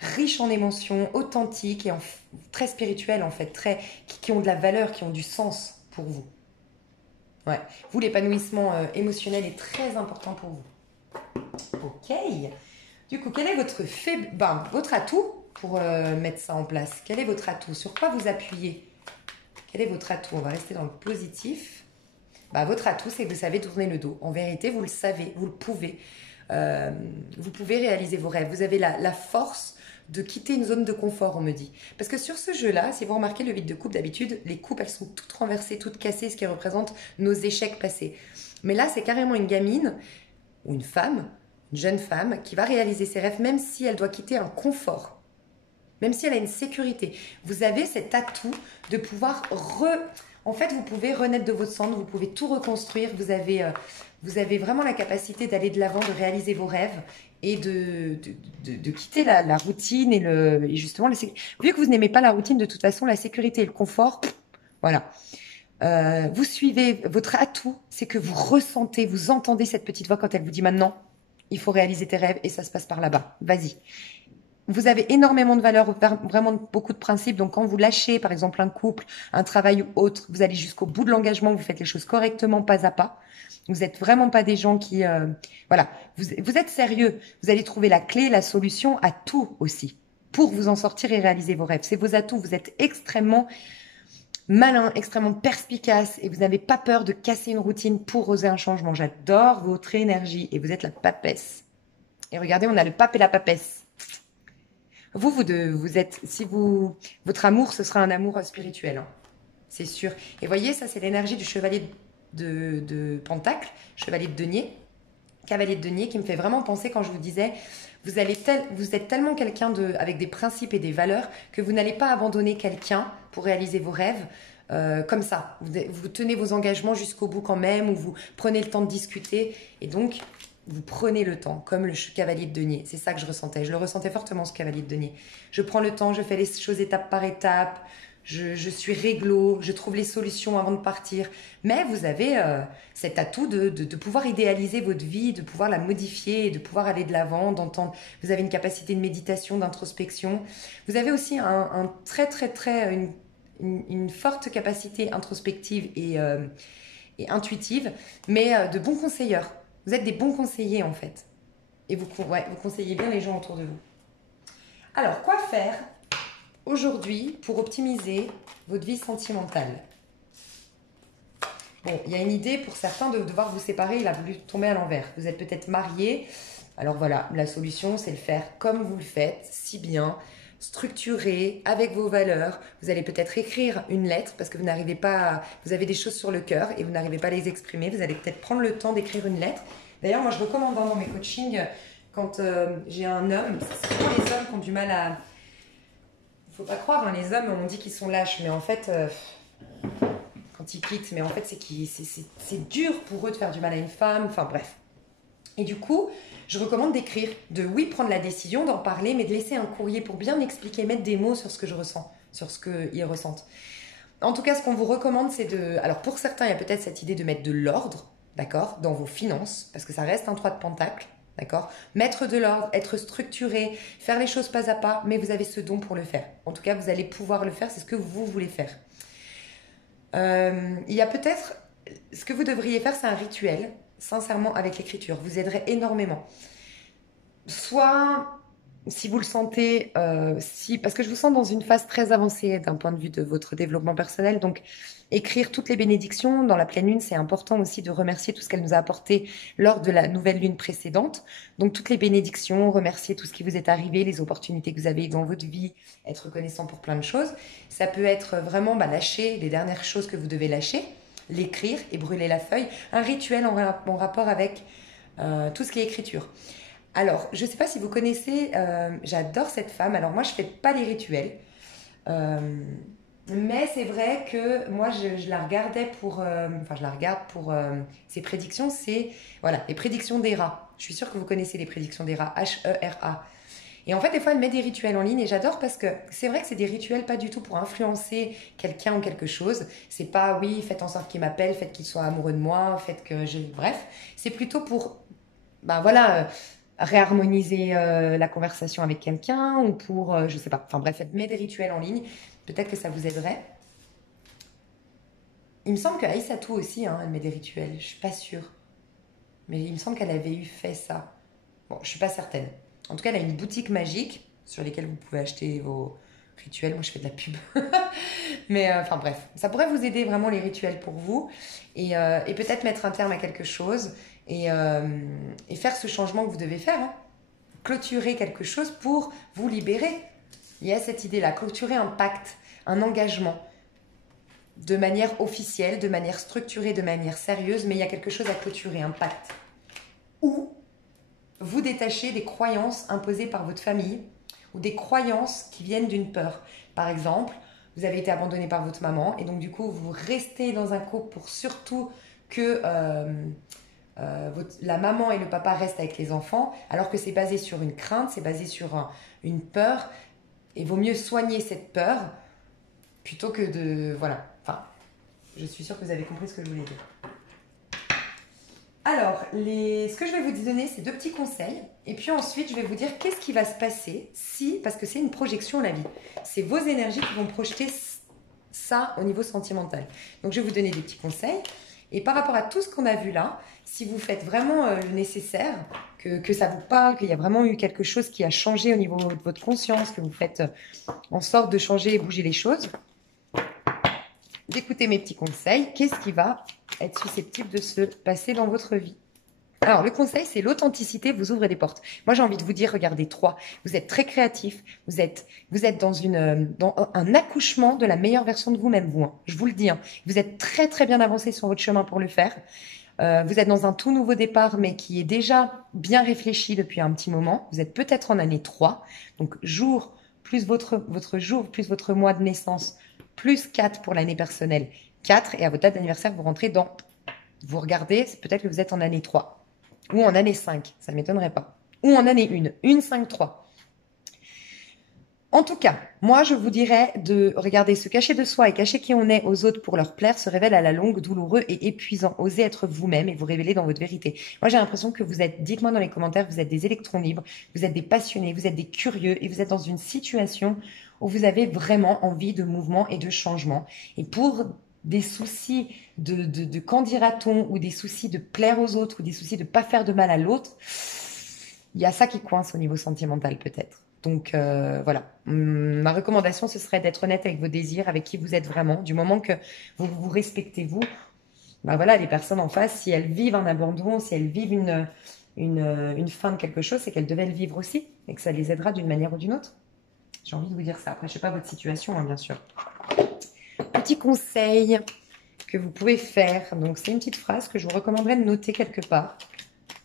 riches en émotions, authentiques et très spirituelles en fait, qui ont de la valeur, qui ont du sens pour vous. Ouais. Vous, l'épanouissement émotionnel est très important pour vous. Ok. Du coup, quel est votre atout pour mettre ça en place? Quel est votre atout? Sur quoi vous appuyez? Quel est votre atout? On va rester dans le positif. Votre atout, c'est que vous savez tourner le dos. En vérité, vous le savez, vous le pouvez. Vous pouvez réaliser vos rêves. Vous avez la force de quitter une zone de confort, on me dit. Parce que sur ce jeu-là, si vous remarquez le vide de coupe, d'habitude, les coupes, elles sont toutes renversées, toutes cassées, ce qui représente nos échecs passés. Mais là, c'est carrément une gamine ou une femme, une jeune femme, qui va réaliser ses rêves, même si elle doit quitter un confort. Même si elle a une sécurité. Vous avez cet atout de pouvoir En fait, vous pouvez renaître de votre cendre, vous pouvez tout reconstruire. Vous avez vraiment la capacité d'aller de l'avant, de réaliser vos rêves et de quitter la routine et justement... Vu que vous n'aimez pas la routine, de toute façon, la sécurité et le confort, voilà. Vous suivez votre atout, c'est que vous ressentez, vous entendez cette petite voix quand elle vous dit maintenant, il faut réaliser tes rêves et ça se passe par là-bas. Vas-y. Vous avez énormément de valeurs, vraiment beaucoup de principes. Donc, quand vous lâchez, par exemple, un couple, un travail ou autre, vous allez jusqu'au bout de l'engagement, vous faites les choses correctement, pas à pas. Vous n'êtes vraiment pas des gens qui... voilà, vous êtes sérieux. Vous allez trouver la clé, la solution à tout aussi pour vous en sortir et réaliser vos rêves. C'est vos atouts. Vous êtes extrêmement malin, extrêmement perspicace et vous n'avez pas peur de casser une routine pour oser un changement. J'adore votre énergie et vous êtes la papesse. Et regardez, on a le pape et la papesse. Vous êtes, votre amour, ce sera un amour spirituel, hein, c'est sûr. Et voyez, ça, c'est l'énergie du chevalier de Pentacle, chevalier de denier, cavalier de denier, qui me fait vraiment penser quand je vous disais, vous êtes tellement quelqu'un avec des principes et des valeurs que vous n'allez pas abandonner quelqu'un pour réaliser vos rêves. Comme ça, vous tenez vos engagements jusqu'au bout quand même, ou vous prenez le temps de discuter, et donc vous prenez le temps, comme le cavalier de denier. C'est ça que je ressentais. Je le ressentais fortement, ce cavalier de denier. Je prends le temps, je fais les choses étape par étape, je suis réglo, je trouve les solutions avant de partir. Mais vous avez cet atout de pouvoir idéaliser votre vie, de pouvoir la modifier, de pouvoir aller de l'avant, d'entendre. Vous avez une capacité de méditation, d'introspection. Vous avez aussi une forte capacité introspective et intuitive, mais de bons conseilleurs. Vous êtes des bons conseillers en fait. Et vous conseillez bien les gens autour de vous. Alors, quoi faire aujourd'hui pour optimiser votre vie sentimentale? Bon, il y a une idée pour certains de devoir vous séparer, il a voulu tomber à l'envers. Vous êtes peut-être mariés. Alors voilà, la solution, c'est le faire comme vous le faites, si bien, structuré, avec vos valeurs. Vous allez peut-être écrire une lettre parce que vous n'arrivez pas, vous avez des choses sur le cœur et vous n'arrivez pas à les exprimer. Vous allez peut-être prendre le temps d'écrire une lettre. D'ailleurs, moi, je recommande dans mes coachings, quand j'ai un homme, c'est souvent les hommes qui ont du mal à... Il ne faut pas croire, hein, les hommes, on dit qu'ils sont lâches, mais en fait, quand ils quittent, mais en fait, c'est dur pour eux de faire du mal à une femme, enfin bref. Et du coup, je recommande d'écrire, prendre la décision, d'en parler, mais de laisser un courrier pour bien expliquer, mettre des mots sur ce que je ressens, sur ce qu'ils ressentent. En tout cas, ce qu'on vous recommande, c'est de... Alors, pour certains, il y a peut-être cette idée de mettre de l'ordre, d'accord, dans vos finances, parce que ça reste un 3 de pentacle, d'accord. Mettre de l'ordre, être structuré, faire les choses pas à pas, mais vous avez ce don pour le faire. En tout cas, vous allez pouvoir le faire, c'est ce que vous voulez faire. Il y a peut-être... Ce que vous devriez faire, c'est un rituel, sincèrement, avec l'écriture. Vous aiderait énormément. Soit, si vous le sentez, parce que je vous sens dans une phase très avancée d'un point de vue de votre développement personnel, donc écrire toutes les bénédictions dans la pleine lune, c'est important aussi de remercier tout ce qu'elle nous a apporté lors de la nouvelle lune précédente. Donc toutes les bénédictions, remercier tout ce qui vous est arrivé, les opportunités que vous avez dans votre vie, être reconnaissant pour plein de choses. Ça peut être vraiment lâcher les dernières choses que vous devez lâcher, l'écrire et brûler la feuille. Un rituel en rapport avec tout ce qui est écriture. Alors, je ne sais pas si vous connaissez, j'adore cette femme. Alors moi, je ne fais pas les rituels. Mais c'est vrai que moi, je la regardais pour... enfin, je la regarde pour ses prédictions. C'est, voilà, les prédictions d'Hera. Je suis sûre que vous connaissez les prédictions d'Hera. H-E-R-A. Et en fait, des fois, elle met des rituels en ligne et j'adore parce que c'est vrai que c'est des rituels pas du tout pour influencer quelqu'un ou quelque chose. C'est pas, oui, faites en sorte qu'il m'appelle, faites qu'il soit amoureux de moi, faites que je... Bref, c'est plutôt pour, ben voilà, réharmoniser la conversation avec quelqu'un ou pour, je sais pas. Enfin bref, elle met des rituels en ligne. Peut-être que ça vous aiderait. Il me semble que Aïssatou aussi, hein, elle met des rituels. Je suis pas sûre. Mais il me semble qu'elle avait eu fait ça. Bon, je suis pas certaine. En tout cas, elle a une boutique magique sur laquelle vous pouvez acheter vos rituels. Moi, je fais de la pub. Mais enfin bref, ça pourrait vous aider vraiment les rituels pour vous. Et peut-être mettre un terme à quelque chose et faire ce changement que vous devez faire. Hein. Clôturer quelque chose pour vous libérer. Il y a cette idée-là, clôturer un pacte, un engagement, de manière officielle, de manière structurée, de manière sérieuse, mais il y a quelque chose à clôturer, un pacte. Ou vous détacher des croyances imposées par votre famille ou des croyances qui viennent d'une peur. Par exemple, vous avez été abandonné par votre maman et donc du coup, vous restez dans un couple pour surtout que la maman et le papa restent avec les enfants, alors que c'est basé sur une crainte, c'est basé sur une peur. Et vaut mieux soigner cette peur plutôt que de... Voilà. Enfin, je suis sûre que vous avez compris ce que je voulais dire. Alors, ce que je vais vous donner, c'est 2 petits conseils. Et puis ensuite, je vais vous dire qu'est-ce qui va se passer si... Parce que c'est une projection, la vie. C'est vos énergies qui vont projeter ça au niveau sentimental. Donc, je vais vous donner des petits conseils. Et par rapport à tout ce qu'on a vu là, si vous faites vraiment le nécessaire, que ça vous parle, qu'il y a vraiment eu quelque chose qui a changé au niveau de votre conscience, que vous faites en sorte de changer et bouger les choses, d'écouter mes petits conseils, qu'est-ce qui va être susceptible de se passer dans votre vie? Alors, le conseil, c'est l'authenticité vous ouvre des portes. Moi, j'ai envie de vous dire, regardez, 3, vous êtes très créatif, vous êtes dans un accouchement de la meilleure version de vous-même, vous. Hein. Je vous le dis, hein. Vous êtes très, très bien avancé sur votre chemin pour le faire. Vous êtes dans un tout nouveau départ, mais qui est déjà bien réfléchi depuis un petit moment. Vous êtes peut-être en année 3. Donc, jour plus votre jour plus votre mois de naissance, plus 4 pour l'année personnelle. 4, et à votre date d'anniversaire, vous rentrez dans... Vous regardez, peut-être que vous êtes en année 3. Ou en année 5, ça ne m'étonnerait pas. Ou en année 1, 5, 3. En tout cas, moi, je vous dirais de regarder, se cacher de soi et cacher qui on est aux autres pour leur plaire se révèle à la longue douloureux et épuisant. Osez être vous-même et vous révéler dans votre vérité. Moi, j'ai l'impression que vous êtes, dites-moi dans les commentaires, vous êtes des électrons libres, vous êtes des passionnés, vous êtes des curieux et vous êtes dans une situation où vous avez vraiment envie de mouvement et de changement. Et pour des soucis de qu'en dira-t-on ou des soucis de plaire aux autres ou des soucis de ne pas faire de mal à l'autre, il y a ça qui coince au niveau sentimental peut-être. Donc voilà, ma recommandation ce serait d'être honnête avec vos désirs, avec qui vous êtes vraiment, du moment que vous vous respectez vous. Ben voilà, les personnes en face, si elles vivent un abandon, si elles vivent une fin de quelque chose, c'est qu'elles devaient le vivre aussi et que ça les aidera d'une manière ou d'une autre. J'ai envie de vous dire ça. Après, je ne sais pas votre situation, hein, bien sûr. Petit conseil que vous pouvez faire. Donc, c'est une petite phrase que je vous recommanderais de noter quelque part.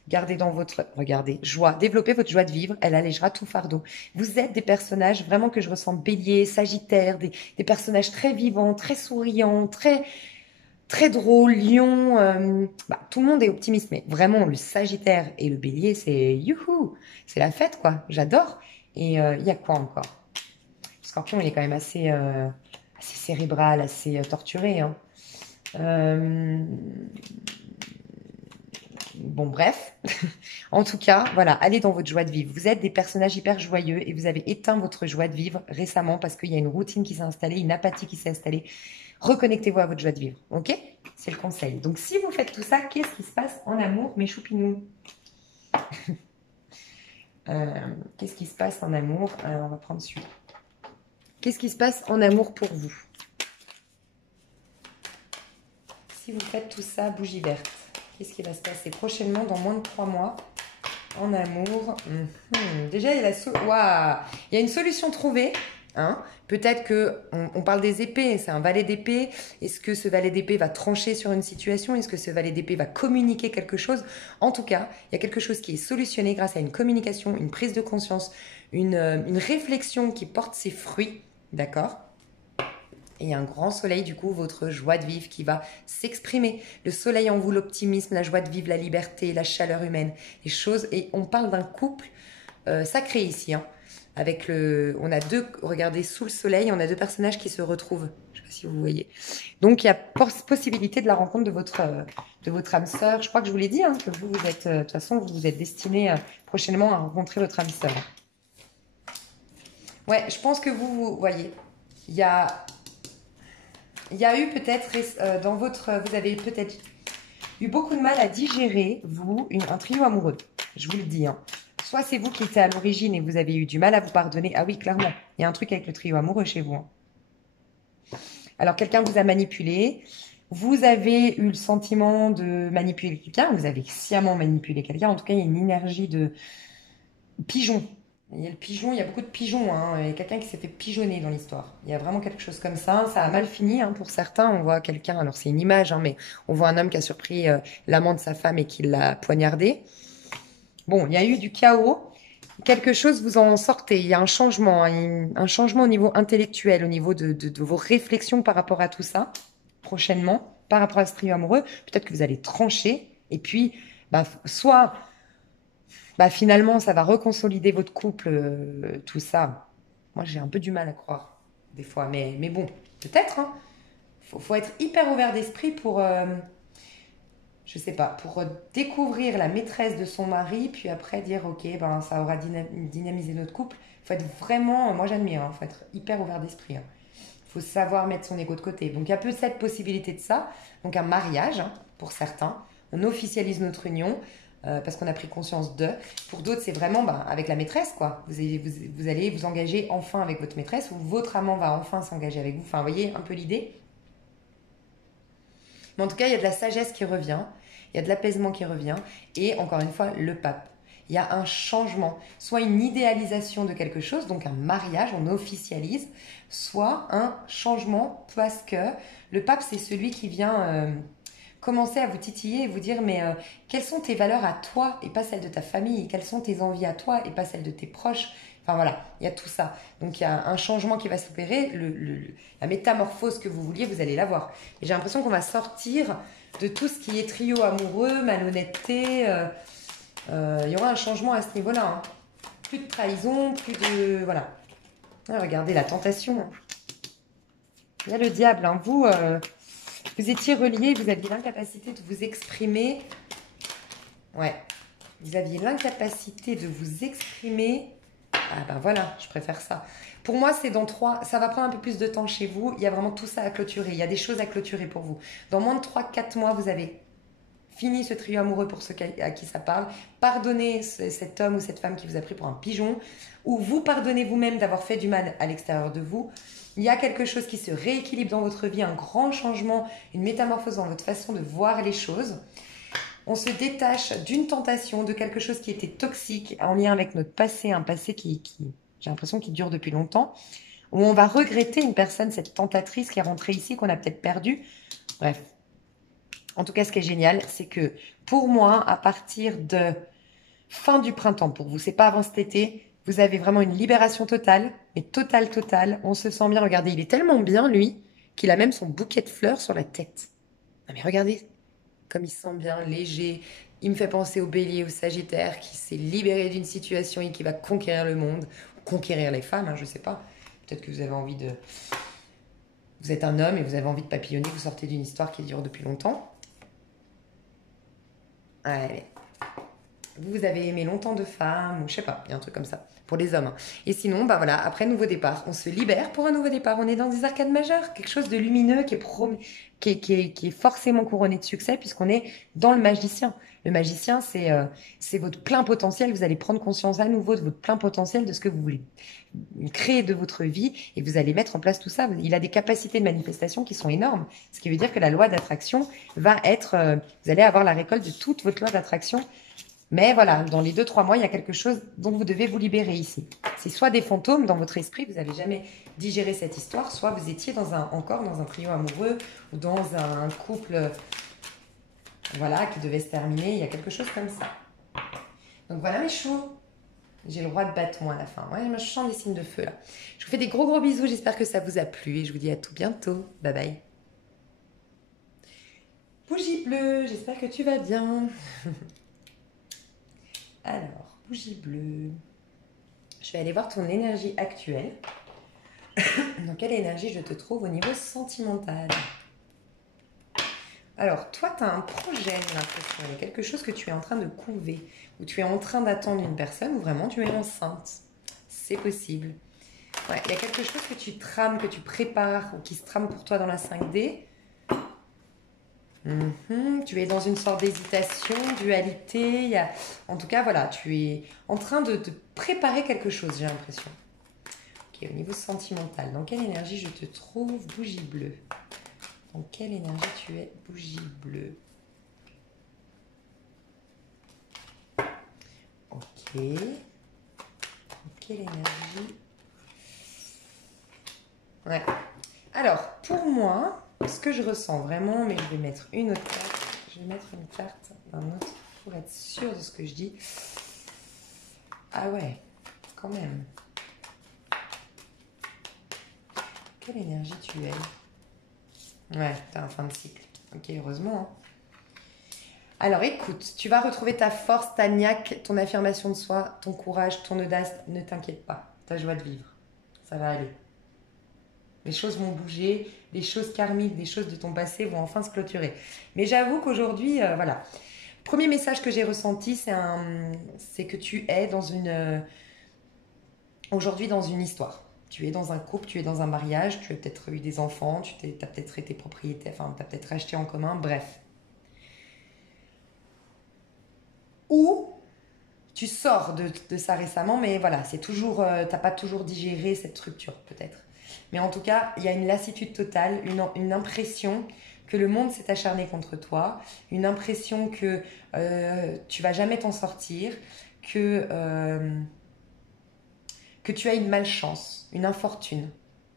Gardez dans votre... Regardez, joie. Développez votre joie de vivre. Elle allégera tout fardeau. Vous êtes des personnages vraiment que je ressens bélier, sagittaire, des personnages très vivants, très souriants, très drôles, lion. Tout le monde est optimiste, mais vraiment, le sagittaire et le bélier, c'est youhou. C'est la fête, quoi. J'adore. Et il y a quoi encore? Le scorpion, il est quand même assez cérébral, assez torturé. Hein. Bon, bref. En tout cas, voilà, allez dans votre joie de vivre. Vous êtes des personnages hyper joyeux et vous avez éteint votre joie de vivre récemment parce qu'il y a une routine qui s'est installée, une apathie qui s'est installée. Reconnectez-vous à votre joie de vivre, ok? C'est le conseil. Donc, si vous faites tout ça, qu'est-ce qui se passe en amour, mes choupinous? Qu'est-ce qui se passe en amour? Alors, on va prendre celui-là. Qu'est-ce qui se passe en amour pour vous? Si vous faites tout ça, bougie verte, qu'est-ce qui va se passer prochainement dans moins de 3 mois en amour? Déjà, il y a il y a une solution trouvée. Hein. Peut-être que on parle des épées, c'est un valet d'épée. Est-ce que ce valet d'épée va trancher sur une situation? Est-ce que ce valet d'épée va communiquer quelque chose? En tout cas, il y a quelque chose qui est solutionné grâce à une communication, une prise de conscience, une réflexion qui porte ses fruits, d'accord? Et un grand soleil, du coup, votre joie de vivre qui va s'exprimer. Le soleil en vous, l'optimisme, la joie de vivre, la liberté, la chaleur humaine, les choses. Et on parle d'un couple sacré ici, hein. Avec on a deux, regardez, sous le soleil, on a deux personnages qui se retrouvent. Je ne sais pas si vous voyez. Donc, il y a possibilité de la rencontre de votre âme sœur. Je crois que je vous l'ai dit, hein, que vous êtes, de toute façon, vous êtes destiné prochainement à rencontrer votre âme sœur. Ouais, je pense que vous voyez, il y a eu peut-être, vous avez peut-être eu beaucoup de mal à digérer, vous, un trio amoureux. Je vous le dis, hein. Soit c'est vous qui étiez à l'origine et vous avez eu du mal à vous pardonner. Ah oui, clairement, il y a un truc avec le trio amoureux chez vous, hein. Alors, quelqu'un vous a manipulé. Vous avez eu le sentiment de manipuler quelqu'un. Vous avez sciemment manipulé quelqu'un. En tout cas, il y a une énergie de pigeon. Il y a le pigeon, il y a beaucoup de pigeons, hein. Il y a quelqu'un qui s'est fait pigeonner dans l'histoire. Il y a vraiment quelque chose comme ça. Ça a mal fini, hein, pour certains. On voit quelqu'un, alors c'est une image, hein, mais on voit un homme qui a surpris l'amant de sa femme et qui l'a poignardé. Bon, il y a eu du chaos. Quelque chose, vous en sortez. Il y a un changement, hein, un changement au niveau intellectuel, au niveau de vos réflexions par rapport à tout ça, prochainement, par rapport à ce trio amoureux. Peut-être que vous allez trancher. Et puis, soit... finalement, ça va reconsolider votre couple, tout ça. Moi, j'ai un peu du mal à croire, des fois. Mais bon, peut-être, hein. Faut être hyper ouvert d'esprit pour, je sais pas, pour découvrir la maîtresse de son mari, puis après dire, ok, ça aura dynamisé notre couple. Faut être vraiment, moi j'admire, hein, faut être hyper ouvert d'esprit, hein. Faut savoir mettre son ego de côté. Donc, il y a peut-être cette possibilité de ça. Donc, un mariage, hein, pour certains. On officialise notre union. Parce qu'on a pris conscience d'eux. Pour d'autres, c'est vraiment avec la maîtresse, quoi. Vous allez vous engager enfin avec votre maîtresse, ou votre amant va enfin s'engager avec vous. Enfin, vous voyez un peu l'idée. Mais en tout cas, il y a de la sagesse qui revient, il y a de l'apaisement qui revient, et encore une fois, le pape. Il y a un changement, soit une idéalisation de quelque chose, donc un mariage, on officialise, soit un changement, parce que le pape, c'est celui qui vient... commencer à vous titiller et vous dire mais quelles sont tes valeurs à toi et pas celles de ta famille, quelles sont tes envies à toi et pas celles de tes proches. Enfin voilà, il y a tout ça. Donc il y a un changement qui va s'opérer, la métamorphose que vous vouliez, vous allez l'avoir. Et j'ai l'impression qu'on va sortir de tout ce qui est trio amoureux, malhonnêteté. Il y aura un changement à ce niveau-là, hein. Plus de trahison, plus de... Voilà. Ah, regardez la tentation, hein. Il y a le diable, hein. Vous étiez relié, vous aviez l'incapacité de vous exprimer. Ouais. Vous aviez l'incapacité de vous exprimer. Ah voilà, je préfère ça. Pour moi, c'est dans 3... Ça va prendre un peu plus de temps chez vous. Il y a vraiment tout ça à clôturer. Il y a des choses à clôturer pour vous. Dans moins de 3-4 mois, vous avez fini ce trio amoureux pour ceux à qui ça parle. Pardonnez cet homme ou cette femme qui vous a pris pour un pigeon. Ou vous pardonnez vous-même d'avoir fait du mal à l'extérieur de vous. Il y a quelque chose qui se rééquilibre dans votre vie, un grand changement, une métamorphose dans votre façon de voir les choses. On se détache d'une tentation, de quelque chose qui était toxique, en lien avec notre passé, un passé qui j'ai l'impression qu'il dure depuis longtemps, où on va regretter une personne, cette tentatrice qui est rentrée ici, qu'on a peut-être perdue. Bref. En tout cas, ce qui est génial, c'est que pour moi, à partir de fin du printemps, pour vous, c'est pas avant cet été, vous avez vraiment une libération totale, mais totale. On se sent bien. Regardez, il est tellement bien, lui, qu'il a même son bouquet de fleurs sur la tête. Non mais regardez, comme il se sent bien, léger. Il me fait penser au Bélier, au Sagittaire, qui s'est libéré d'une situation et qui va conquérir le monde. Conquérir les femmes, hein, je sais pas. Peut-être que vous avez envie de... Vous êtes un homme et vous avez envie de papillonner, vous sortez d'une histoire qui dure depuis longtemps. Allez. Vous avez aimé longtemps de femmes, ou je sais pas, il y a un truc comme ça, pour les hommes. Et sinon, voilà, après nouveau départ, on se libère pour un nouveau départ. On est dans des arcades majeures, quelque chose de lumineux qui est forcément couronné de succès, puisqu'on est dans le magicien. Le magicien, c'est votre plein potentiel. Vous allez prendre conscience à nouveau de votre plein potentiel, de ce que vous voulez créer de votre vie, et vous allez mettre en place tout ça. Il a des capacités de manifestation qui sont énormes, ce qui veut dire que la loi d'attraction va être... vous allez avoir la récolte de toute votre loi d'attraction Mais voilà, dans les 2-3 mois, il y a quelque chose dont vous devez vous libérer ici. C'est soit des fantômes dans votre esprit, vous n'avez jamais digéré cette histoire, soit vous étiez encore dans un trio amoureux ou dans un couple voilà, qui devait se terminer. Il y a quelque chose comme ça. Donc voilà mes choux. J'ai le roi de bâton à la fin. Ouais, je chante des signes de feu là. Je vous fais des gros bisous. J'espère que ça vous a plu et je vous dis à tout bientôt. Bye bye. Bougie bleue, j'espère que tu vas bien. Alors, bougie bleue. Je vais aller voir ton énergie actuelle. Dans quelle énergie je te trouve au niveau sentimental? Alors, toi, tu as un projet, j'ai l'impression. Il y a quelque chose que tu es en train de couver, ou tu es en train d'attendre une personne, ou vraiment tu es enceinte. C'est possible. Ouais, il y a quelque chose que tu trames, que tu prépares, ou qui se trame pour toi dans la 5D. Tu es dans une sorte d'hésitation, dualité. En tout cas, voilà, tu es en train de préparer quelque chose, j'ai l'impression. Ok, au niveau sentimental, dans quelle énergie je te trouve, bougie bleue? Dans quelle énergie tu es, bougie bleue? Ok. Dans quelle énergie? Ouais. Alors, pour moi, ce que je ressens vraiment, mais je vais mettre une autre carte. Je vais mettre une carte d'un autre pour être sûre de ce que je dis. Ah ouais, quand même. Quelle énergie tu es? Ouais, t'es en fin de cycle. Ok, heureusement. Hein. Alors écoute, tu vas retrouver ta force, ta niaque, ton affirmation de soi, ton courage, ton audace. Ne t'inquiète pas, ta joie de vivre. Ça va aller. Les choses vont bouger, les choses karmiques, des choses de ton passé vont enfin se clôturer. Mais j'avoue qu'aujourd'hui, voilà. Premier message que j'ai ressenti, c'est que tu es aujourd'hui dans une histoire. Tu es dans un couple, tu es dans un mariage, tu as peut-être eu des enfants, tu as peut-être été propriétaire, enfin, tu as peut-être acheté en commun, bref. Ou tu sors de ça récemment, mais voilà, c'est toujours, t'as pas toujours digéré cette rupture, peut-être. Mais en tout cas, il y a une lassitude totale, une impression que le monde s'est acharné contre toi, une impression que tu vas jamais t'en sortir, que tu as une malchance, une infortune.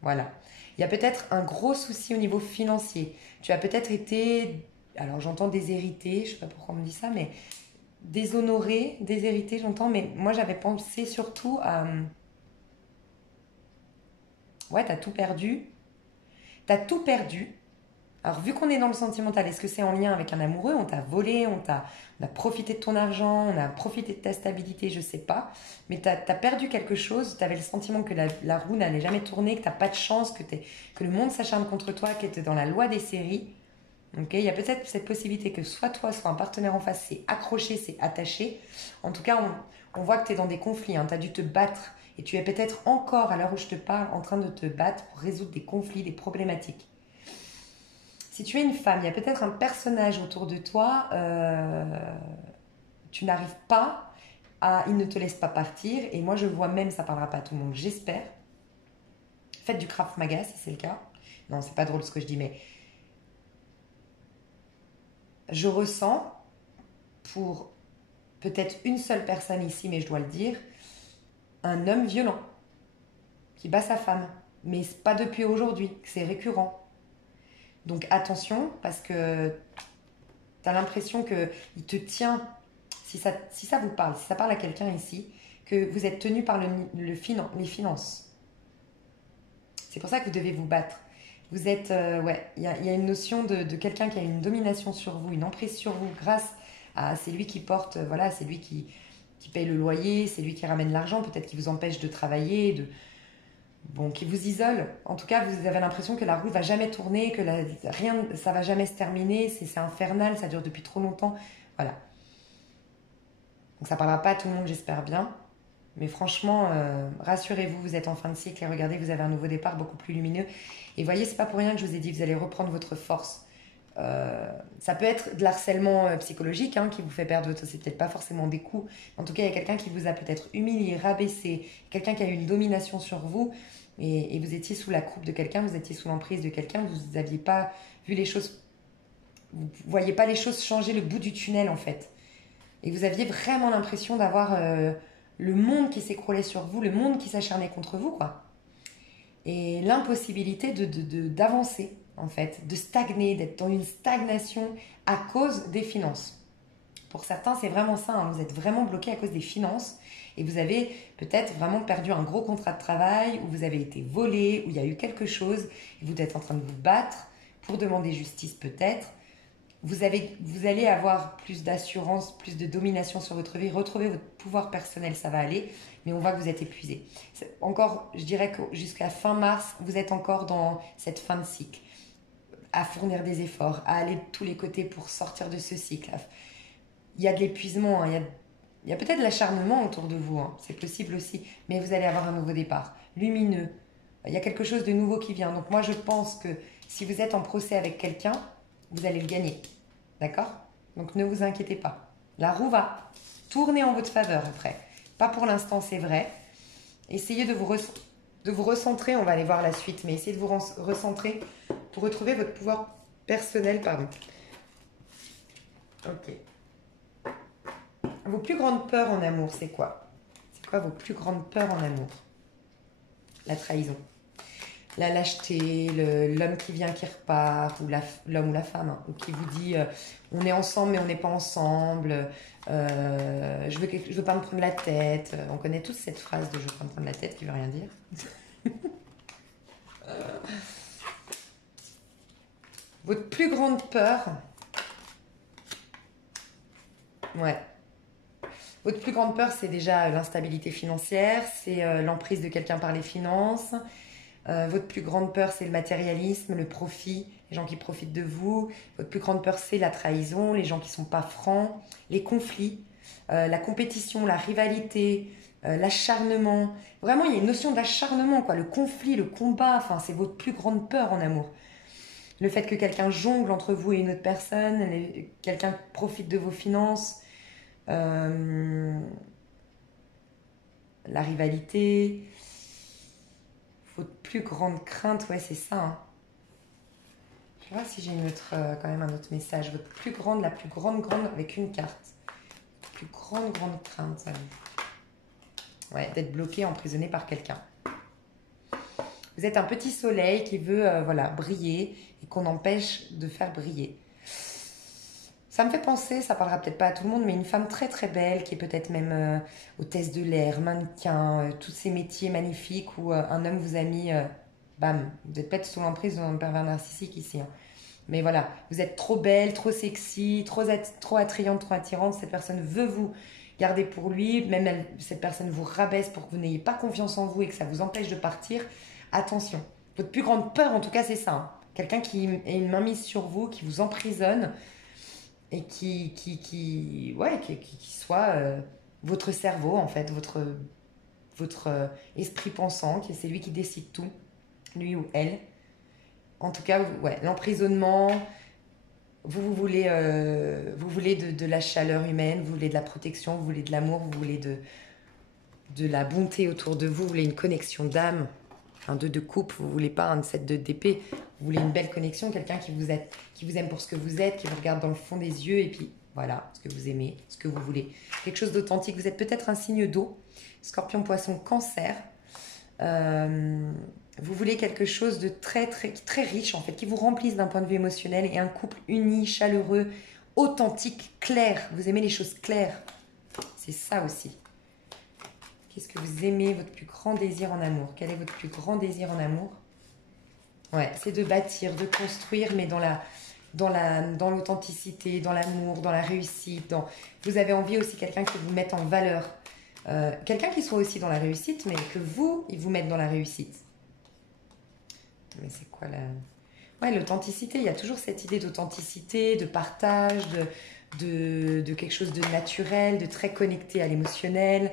Voilà. Il y a peut-être un gros souci au niveau financier. Tu as peut-être été, alors j'entends déshérité, je sais pas pourquoi on me dit ça, mais déshonoré, déshérité, j'entends, mais moi j'avais pensé surtout à... Ouais, t'as tout perdu. T'as tout perdu. Alors, vu qu'on est dans le sentimental, est-ce que c'est en lien avec un amoureux? On t'a volé, on a profité de ton argent, on a profité de ta stabilité, je sais pas. Mais t'as perdu quelque chose, t'avais le sentiment que la roue n'allait jamais tourner, que t'as pas de chance, que le monde s'acharne contre toi, que t'es dans la loi des séries. Okay, il y a peut-être cette possibilité que soit toi, soit un partenaire en face, c'est accroché, c'est attaché. En tout cas, on voit que tu es dans des conflits, hein, tu as dû te battre et tu es peut-être encore, à l'heure où je te parle, en train de te battre pour résoudre des conflits, des problématiques. Si tu es une femme, il y a peut-être un personnage autour de toi, tu n'arrives pas à... Il ne te laisse pas partir et moi je vois même, ça ne parlera pas à tout le monde, j'espère. Faites du Krav Maga si c'est le cas. Non, c'est pas drôle ce que je dis, mais je ressens pour peut-être une seule personne ici, mais je dois le dire, un homme violent qui bat sa femme. Mais pas depuis aujourd'hui, c'est récurrent. Donc attention, parce que tu as l'impression qu'il te tient, si ça vous parle, si ça parle à quelqu'un ici, que vous êtes tenu par les finances. C'est pour ça que vous devez vous battre. Vous êtes, ouais, il y a une notion de quelqu'un qui a une domination sur vous, une emprise sur vous grâce à, c'est lui qui porte, voilà, c'est lui qui paye le loyer, c'est lui qui ramène l'argent, peut-être qui vous empêche de travailler, bon, qui vous isole. En tout cas, vous avez l'impression que la roue va jamais tourner, que rien, ça va jamais se terminer, c'est infernal, ça dure depuis trop longtemps, voilà. Donc ça parlera pas à tout le monde, j'espère bien. Mais franchement, rassurez-vous, vous êtes en fin de cycle et regardez, vous avez un nouveau départ beaucoup plus lumineux. Et voyez, c'est pas pour rien que je vous ai dit, vous allez reprendre votre force. Ça peut être de l'harcèlement psychologique hein, qui vous fait perdre votre... C'est peut-être pas forcément des coups. En tout cas, il y a quelqu'un qui vous a peut-être humilié, rabaissé, quelqu'un qui a eu une domination sur vous et vous étiez sous la coupe de quelqu'un, vous étiez sous l'emprise de quelqu'un, vous n'aviez pas vu les choses, vous voyez pas les choses changer le bout du tunnel en fait. Et vous aviez vraiment l'impression d'avoir le monde qui s'écroulait sur vous, le monde qui s'acharnait contre vous, quoi. Et l'impossibilité d'avancer, en fait, de stagner, d'être dans une stagnation à cause des finances. Pour certains, c'est vraiment ça, hein, vous êtes vraiment bloqué à cause des finances et vous avez peut-être vraiment perdu un gros contrat de travail, ou vous avez été volé, où il y a eu quelque chose, et vous êtes en train de vous battre pour demander justice peut-être. Vous allez avoir plus d'assurance, plus de domination sur votre vie, retrouver votre pouvoir personnel, ça va aller, mais on voit que vous êtes épuisé. Encore, je dirais que jusqu'à fin mars, vous êtes encore dans cette fin de cycle, à fournir des efforts, à aller de tous les côtés pour sortir de ce cycle. Il y a de l'épuisement, hein, il y a peut-être de l'acharnement autour de vous, hein, c'est possible aussi, mais vous allez avoir un nouveau départ, lumineux. Il y a quelque chose de nouveau qui vient. Donc moi, je pense que si vous êtes en procès avec quelqu'un, vous allez le gagner. D'accord? Donc ne vous inquiétez pas. La roue va tourner en votre faveur après. Pas pour l'instant, c'est vrai. Essayez de vous recentrer, on va aller voir la suite, mais essayez de vous recentrer pour retrouver votre pouvoir personnel, pardon. Ok. Vos plus grandes peurs en amour, c'est quoi? C'est quoi vos plus grandes peurs en amour? La trahison, la lâcheté, l'homme qui vient, qui repart, ou l'homme ou la femme, hein, ou qui vous dit on est ensemble mais on n'est pas ensemble, je veux pas me prendre la tête. On connaît tous cette phrase de je veux pas me prendre la tête qui veut rien dire. Votre plus grande peur, ouais. Votre plus grande peur, c'est déjà l'instabilité financière, c'est l'emprise de quelqu'un par les finances. Votre plus grande peur, c'est le matérialisme, le profit, les gens qui profitent de vous. Votre plus grande peur, c'est la trahison, les gens qui ne sont pas francs, les conflits, la compétition, la rivalité, l'acharnement. Vraiment, il y a une notion d'acharnement, quoi. Le conflit, le combat, enfin, c'est votre plus grande peur en amour. Le fait que quelqu'un jongle entre vous et une autre personne, quelqu'un profite de vos finances, la rivalité. Votre plus grande crainte, ouais, c'est ça. Hein. Je vais voir si j'ai quand même un autre message. Votre plus grande, la plus grande, avec une carte. Plus grande crainte, ça. Ouais, d'être bloqué, emprisonné par quelqu'un. Vous êtes un petit soleil qui veut, voilà, briller et qu'on empêche de faire briller. Ça me fait penser, ça parlera peut-être pas à tout le monde, mais une femme très très belle qui est peut-être même hôtesse de l'air, mannequin, tous ces métiers magnifiques où un homme vous a mis, bam, vous n'êtes pas sous l'emprise d'un pervers narcissique ici. Hein. Mais voilà, vous êtes trop belle, trop sexy, trop attrayante, trop attirante. Cette personne veut vous garder pour lui, même cette personne vous rabaisse pour que vous n'ayez pas confiance en vous et que ça vous empêche de partir. Attention, votre plus grande peur en tout cas c'est ça. Hein. Quelqu'un qui ait une mainmise sur vous, qui vous emprisonne et qui soit votre cerveau en fait, votre esprit pensant, c'est lui qui décide tout, lui ou elle. En tout cas, ouais, l'emprisonnement, vous voulez de la chaleur humaine, vous voulez de la protection, vous voulez de l'amour, vous voulez de la bonté autour de vous, vous voulez une connexion d'âme, un 2 de coupe, vous voulez pas un 7 d'épée, vous voulez une belle connexion, quelqu'un qui vous aime pour ce que vous êtes, qui vous regarde dans le fond des yeux et puis voilà, ce que vous aimez, ce que vous voulez. Quelque chose d'authentique, vous êtes peut-être un signe d'eau, Scorpion, Poisson, Cancer. Vous voulez quelque chose de très, très, très riche, en fait, qui vous remplisse d'un point de vue émotionnel et un couple uni, chaleureux, authentique, clair. Vous aimez les choses claires. C'est ça aussi. Qu'est-ce que vous aimez, votre plus grand désir en amour? Quel est votre plus grand désir en amour? Ouais, c'est de bâtir, de construire, mais dans l'authenticité, dans l'amour, dans la réussite. Vous avez envie aussi quelqu'un qui vous mette en valeur. Quelqu'un qui soit aussi dans la réussite, mais que il vous mette dans la réussite. Mais c'est quoi Ouais, l'authenticité, il y a toujours cette idée d'authenticité, de partage, de quelque chose de naturel, de très connecté à l'émotionnel.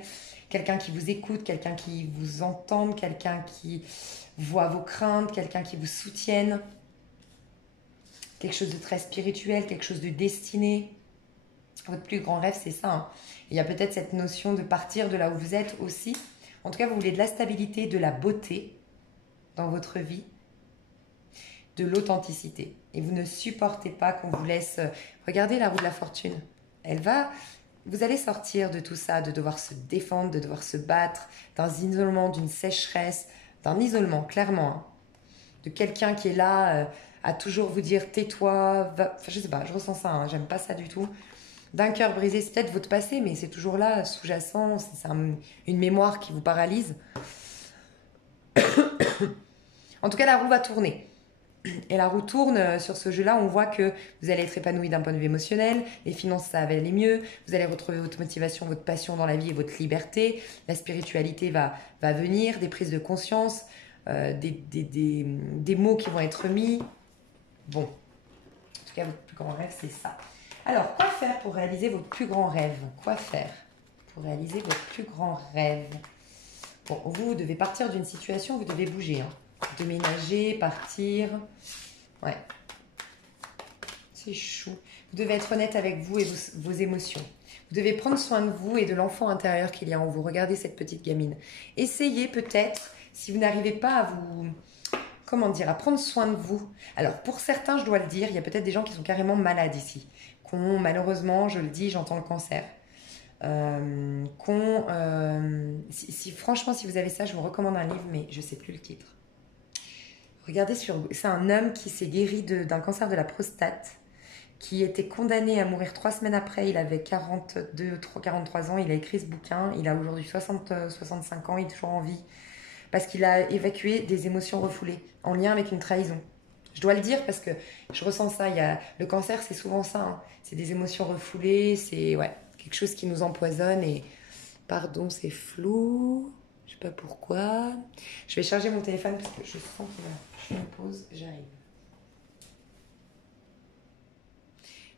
Quelqu'un qui vous écoute, quelqu'un qui vous entende, quelqu'un qui voit vos craintes, quelqu'un qui vous soutienne. Quelque chose de très spirituel, quelque chose de destiné. Votre plus grand rêve, c'est ça. Hein. Il y a peut-être cette notion de partir de là où vous êtes aussi. En tout cas, vous voulez de la stabilité, de la beauté dans votre vie, de l'authenticité. Et vous ne supportez pas qu'on vous laisse... Regardez la roue de la fortune. vous allez sortir de tout ça, de devoir se défendre, de devoir se battre, d'un isolement, d'une sécheresse, d'un isolement, clairement, hein. De quelqu'un qui est là à toujours vous dire tais-toi, enfin, je sais pas, je ressens ça, hein, j'aime pas ça du tout. D'un cœur brisé, c'est peut-être votre passé, mais c'est toujours là, sous-jacent, c'est une mémoire qui vous paralyse. En tout cas, la roue va tourner. Et la roue tourne sur ce jeu-là, on voit que vous allez être épanoui d'un point de vue émotionnel, les finances, ça va aller mieux, vous allez retrouver votre motivation, votre passion dans la vie et votre liberté, la spiritualité va venir, des prises de conscience, des mots qui vont être mis. Bon, en tout cas, votre plus grand rêve, c'est ça. Alors, quoi faire pour réaliser votre plus grand rêve? Quoi faire pour réaliser votre plus grand rêve? Bon, vous devez partir d'une situation, vous devez bouger, hein. Déménager, partir. Ouais. C'est chou. Vous devez être honnête avec vous et vos émotions. Vous devez prendre soin de vous et de l'enfant intérieur qu'il y a en vous. Regardez cette petite gamine. Essayez peut-être, si vous n'arrivez pas à vous... Comment dire, à prendre soin de vous. Alors, pour certains, je dois le dire, il y a peut-être des gens qui sont carrément malades ici. Malheureusement, je le dis, j'entends le cancer. Franchement, si vous avez ça, je vous recommande un livre, mais je ne sais plus le titre. Regardez c'est un homme qui s'est guéri d'un cancer de la prostate, qui était condamné à mourir 3 semaines après. Il avait 43 ans. Il a écrit ce bouquin. Il a aujourd'hui 65 ans. Il est toujours en vie parce qu'il a évacué des émotions refoulées en lien avec une trahison. Je dois le dire parce que je ressens ça. Le cancer, c'est souvent ça, hein. C'est des émotions refoulées. C'est quelque chose qui nous empoisonne. Et pardon, c'est flou. Je sais pas pourquoi. Je vais charger mon téléphone parce que je sens que je fais une pause, j'arrive.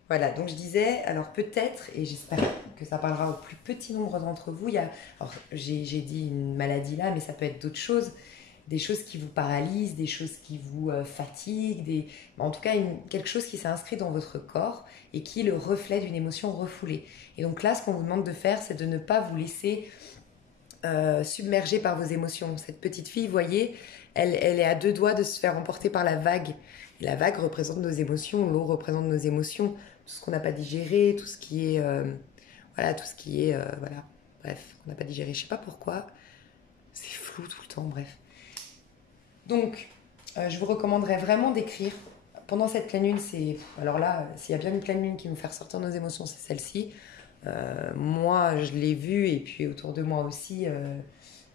Voilà, donc je disais, alors peut-être, et j'espère que ça parlera au plus petit nombre d'entre vous, alors j'ai dit une maladie là, mais ça peut être d'autres choses, des choses qui vous paralysent, des choses qui vous fatiguent, en tout cas quelque chose qui s'est inscrit dans votre corps et qui est le reflet d'une émotion refoulée. Et donc là, ce qu'on vous demande de faire, c'est de ne pas vous laisser submergée par vos émotions. Cette petite fille, vous voyez, elle est à 2 doigts de se faire emporter par la vague. Et la vague représente nos émotions, l'eau représente nos émotions, tout ce qu'on n'a pas digéré, tout ce qui est... bref, qu'on n'a pas digéré. Je sais pas pourquoi, c'est flou tout le temps, bref. Donc, je vous recommanderais vraiment d'écrire. Pendant cette pleine lune, alors là, s'il y a bien une pleine lune qui nous fait ressortir nos émotions, c'est celle-ci. Moi, je l'ai vu, et puis autour de moi aussi,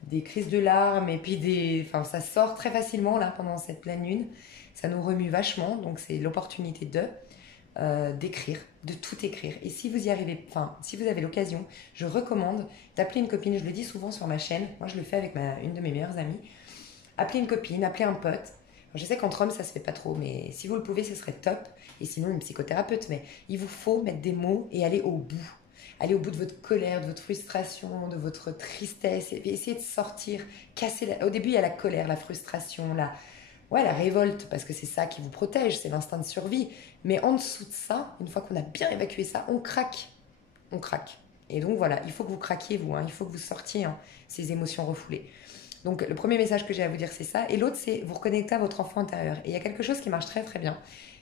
des crises de larmes, et puis ça sort très facilement là pendant cette pleine lune. Ça nous remue vachement, donc c'est l'opportunité d'écrire, de tout écrire. Et si vous y arrivez, si vous avez l'occasion, je recommande d'appeler une copine. Je le dis souvent sur ma chaîne. Moi, je le fais avec une de mes meilleures amies. Appelez une copine, appelez un pote. Je sais qu'entre hommes, ça se fait pas trop, mais si vous le pouvez, ce serait top. Et sinon, une psychothérapeute. Mais il vous faut mettre des mots et aller au bout. Aller au bout de votre colère, de votre frustration, de votre tristesse. Et essayer de sortir, casser. Au début, il y a la colère, la frustration, la révolte, parce que c'est ça qui vous protège, c'est l'instinct de survie. Mais en dessous de ça, une fois qu'on a bien évacué ça, on craque. On craque. Et donc voilà, il faut que vous craquiez, vous. Il faut que vous sortiez ces émotions refoulées. Donc le premier message que j'ai à vous dire, c'est ça. Et l'autre, c'est vous reconnecter à votre enfant intérieur. Et il y a quelque chose qui marche très très bien.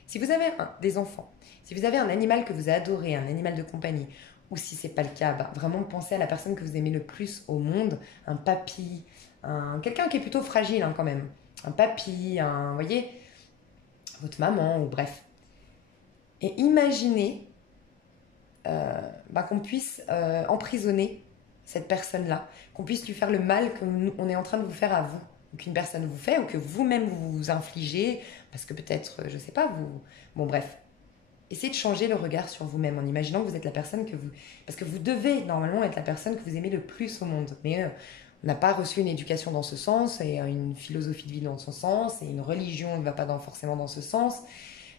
Si vous avez des enfants, si vous avez un animal que vous adorez, un animal de compagnie, ou si c'est pas le cas, vraiment pensez à la personne que vous aimez le plus au monde, un papy, quelqu'un qui est plutôt fragile quand même, un papy, vous voyez, votre maman, ou bref. Et imaginez qu'on puisse emprisonner cette personne-là, qu'on puisse lui faire le mal qu'on est en train de vous faire à vous, ou qu'une personne vous fait, ou que vous-même vous infligez, parce que peut-être, je sais pas, bon bref. Essayez de changer le regard sur vous-même en imaginant que vous êtes la personne que vous... Parce que vous devez normalement être la personne que vous aimez le plus au monde. Mais on n'a pas reçu une éducation dans ce sens, et une philosophie de vie dans ce sens, et une religion ne va pas forcément dans ce sens.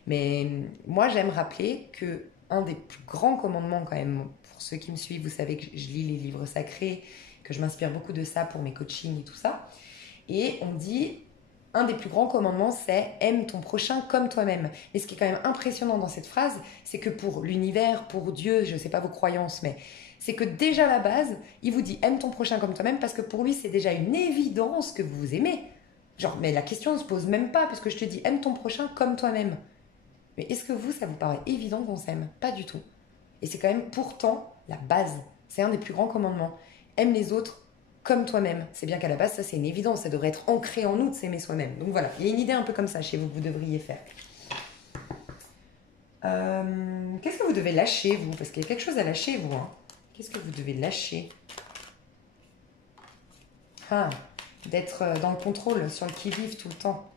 Mais moi, j'aime rappeler que un des plus grands commandements quand même, pour ceux qui me suivent, vous savez que je lis les livres sacrés, que je m'inspire beaucoup de ça pour mes coachings et tout ça. Et on dit... Un des plus grands commandements, c'est « aime ton prochain comme toi-même ». Mais ce qui est quand même impressionnant dans cette phrase, c'est que pour l'univers, pour Dieu, je ne sais pas vos croyances, mais c'est que déjà à la base, il vous dit « aime ton prochain comme toi-même » parce que pour lui, c'est déjà une évidence que vous vous aimez. Genre, mais la question ne se pose même pas parce que je te dis « aime ton prochain comme toi-même ». Mais est-ce que ça vous paraît évident qu'on s'aime? Pas du tout. Et c'est quand même pourtant la base. C'est un des plus grands commandements. Aime les autres comme toi-même. C'est bien qu'à la base, ça c'est une évidence. Ça devrait être ancré en nous de s'aimer soi-même. Donc voilà, il y a une idée un peu comme ça chez vous que vous devriez faire. Qu'est-ce que vous devez lâcher, vous? Parce qu'il y a quelque chose à lâcher, vous. Hein. Qu'est-ce que vous devez lâcher? Ah, d'être dans le contrôle, sur le qui-vive tout le temps.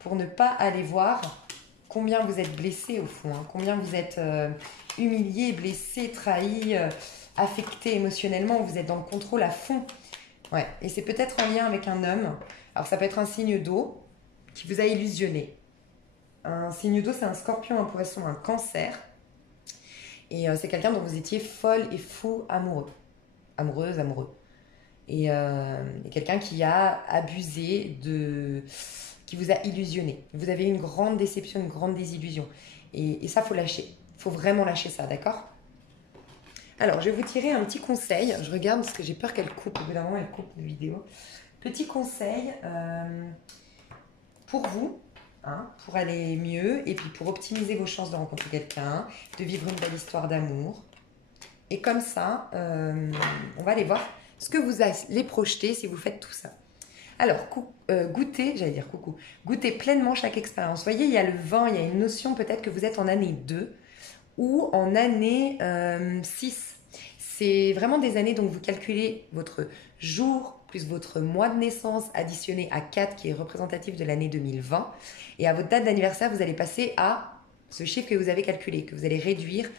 Pour ne pas aller voir combien vous êtes blessé au fond. Hein, combien vous êtes humilié, blessé, trahi, affecté émotionnellement. Vous êtes dans le contrôle à fond. Ouais, et c'est peut-être en lien avec un homme. Alors ça peut être un signe d'eau qui vous a illusionné. Un signe d'eau, c'est un scorpion, un poisson, un cancer. Et c'est quelqu'un dont vous étiez folle et fou amoureux. Amoureuse, amoureux. Et quelqu'un qui a abusé qui vous a illusionné. Vous avez eu une grande déception, une grande désillusion. Et ça, il faut lâcher. Il faut vraiment lâcher ça, d'accord? Alors, je vais vous tirer un petit conseil. Je regarde parce que j'ai peur qu'elle coupe. Au bout d'un moment, elle coupe la vidéo. Petit conseil pour vous. Hein, pour aller mieux et puis pour optimiser vos chances de rencontrer quelqu'un, de vivre une belle histoire d'amour. Et comme ça, on va aller voir ce que vous allez projeter si vous faites tout ça. Alors, goûtez pleinement chaque expérience. Vous voyez, il y a le vent, il y a une notion peut-être que vous êtes en année 2 ou en année 6. C'est vraiment des années, donc vous calculez votre jour plus votre mois de naissance additionné à 4 qui est représentatif de l'année 2020. Et à votre date d'anniversaire, vous allez passer à ce chiffre que vous avez calculé, que vous allez réduire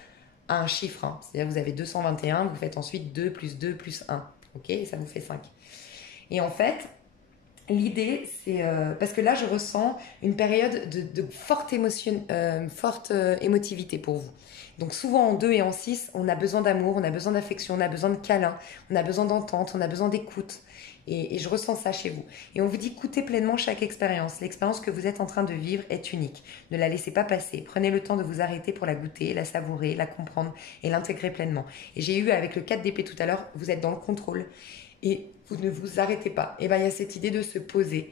à un chiffre. Hein. C'est-à-dire que vous avez 221, vous faites ensuite 2 plus 2 plus 1. Ok, et ça vous fait 5. Et en fait, l'idée, c'est... parce que là, je ressens une période de forte émotivité pour vous. Donc souvent en 2 et en 6, on a besoin d'amour, on a besoin d'affection, on a besoin de câlin, on a besoin d'entente, on a besoin d'écoute. Et je ressens ça chez vous. Et on vous dit, goûtez pleinement chaque expérience. L'expérience que vous êtes en train de vivre est unique. Ne la laissez pas passer. Prenez le temps de vous arrêter pour la goûter, la savourer, la comprendre et l'intégrer pleinement. Et j'ai eu avec le 4 d'épée tout à l'heure, vous êtes dans le contrôle et vous ne vous arrêtez pas. Et bien il y a cette idée de se poser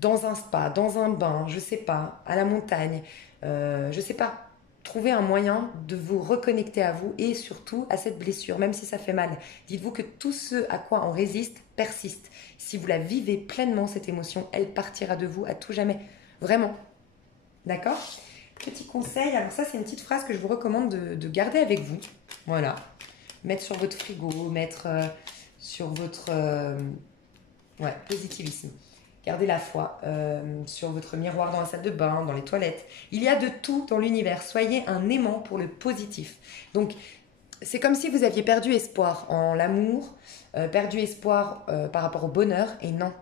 dans un spa, dans un bain, je sais pas, à la montagne, je sais pas. Trouvez un moyen de vous reconnecter à vous et surtout à cette blessure, même si ça fait mal. Dites-vous que tout ce à quoi on résiste persiste. Si vous la vivez pleinement, cette émotion, elle partira de vous à tout jamais. Vraiment. D'accord? Petit conseil, alors ça c'est une petite phrase que je vous recommande de garder avec vous. Voilà. Mettre sur votre frigo, mettre sur votre positivisme. Gardez la foi sur votre miroir dans la salle de bain, dans les toilettes. Il y a de tout dans l'univers. Soyez un aimant pour le positif. Donc, c'est comme si vous aviez perdu espoir en l'amour, perdu espoir par rapport au bonheur. Et non,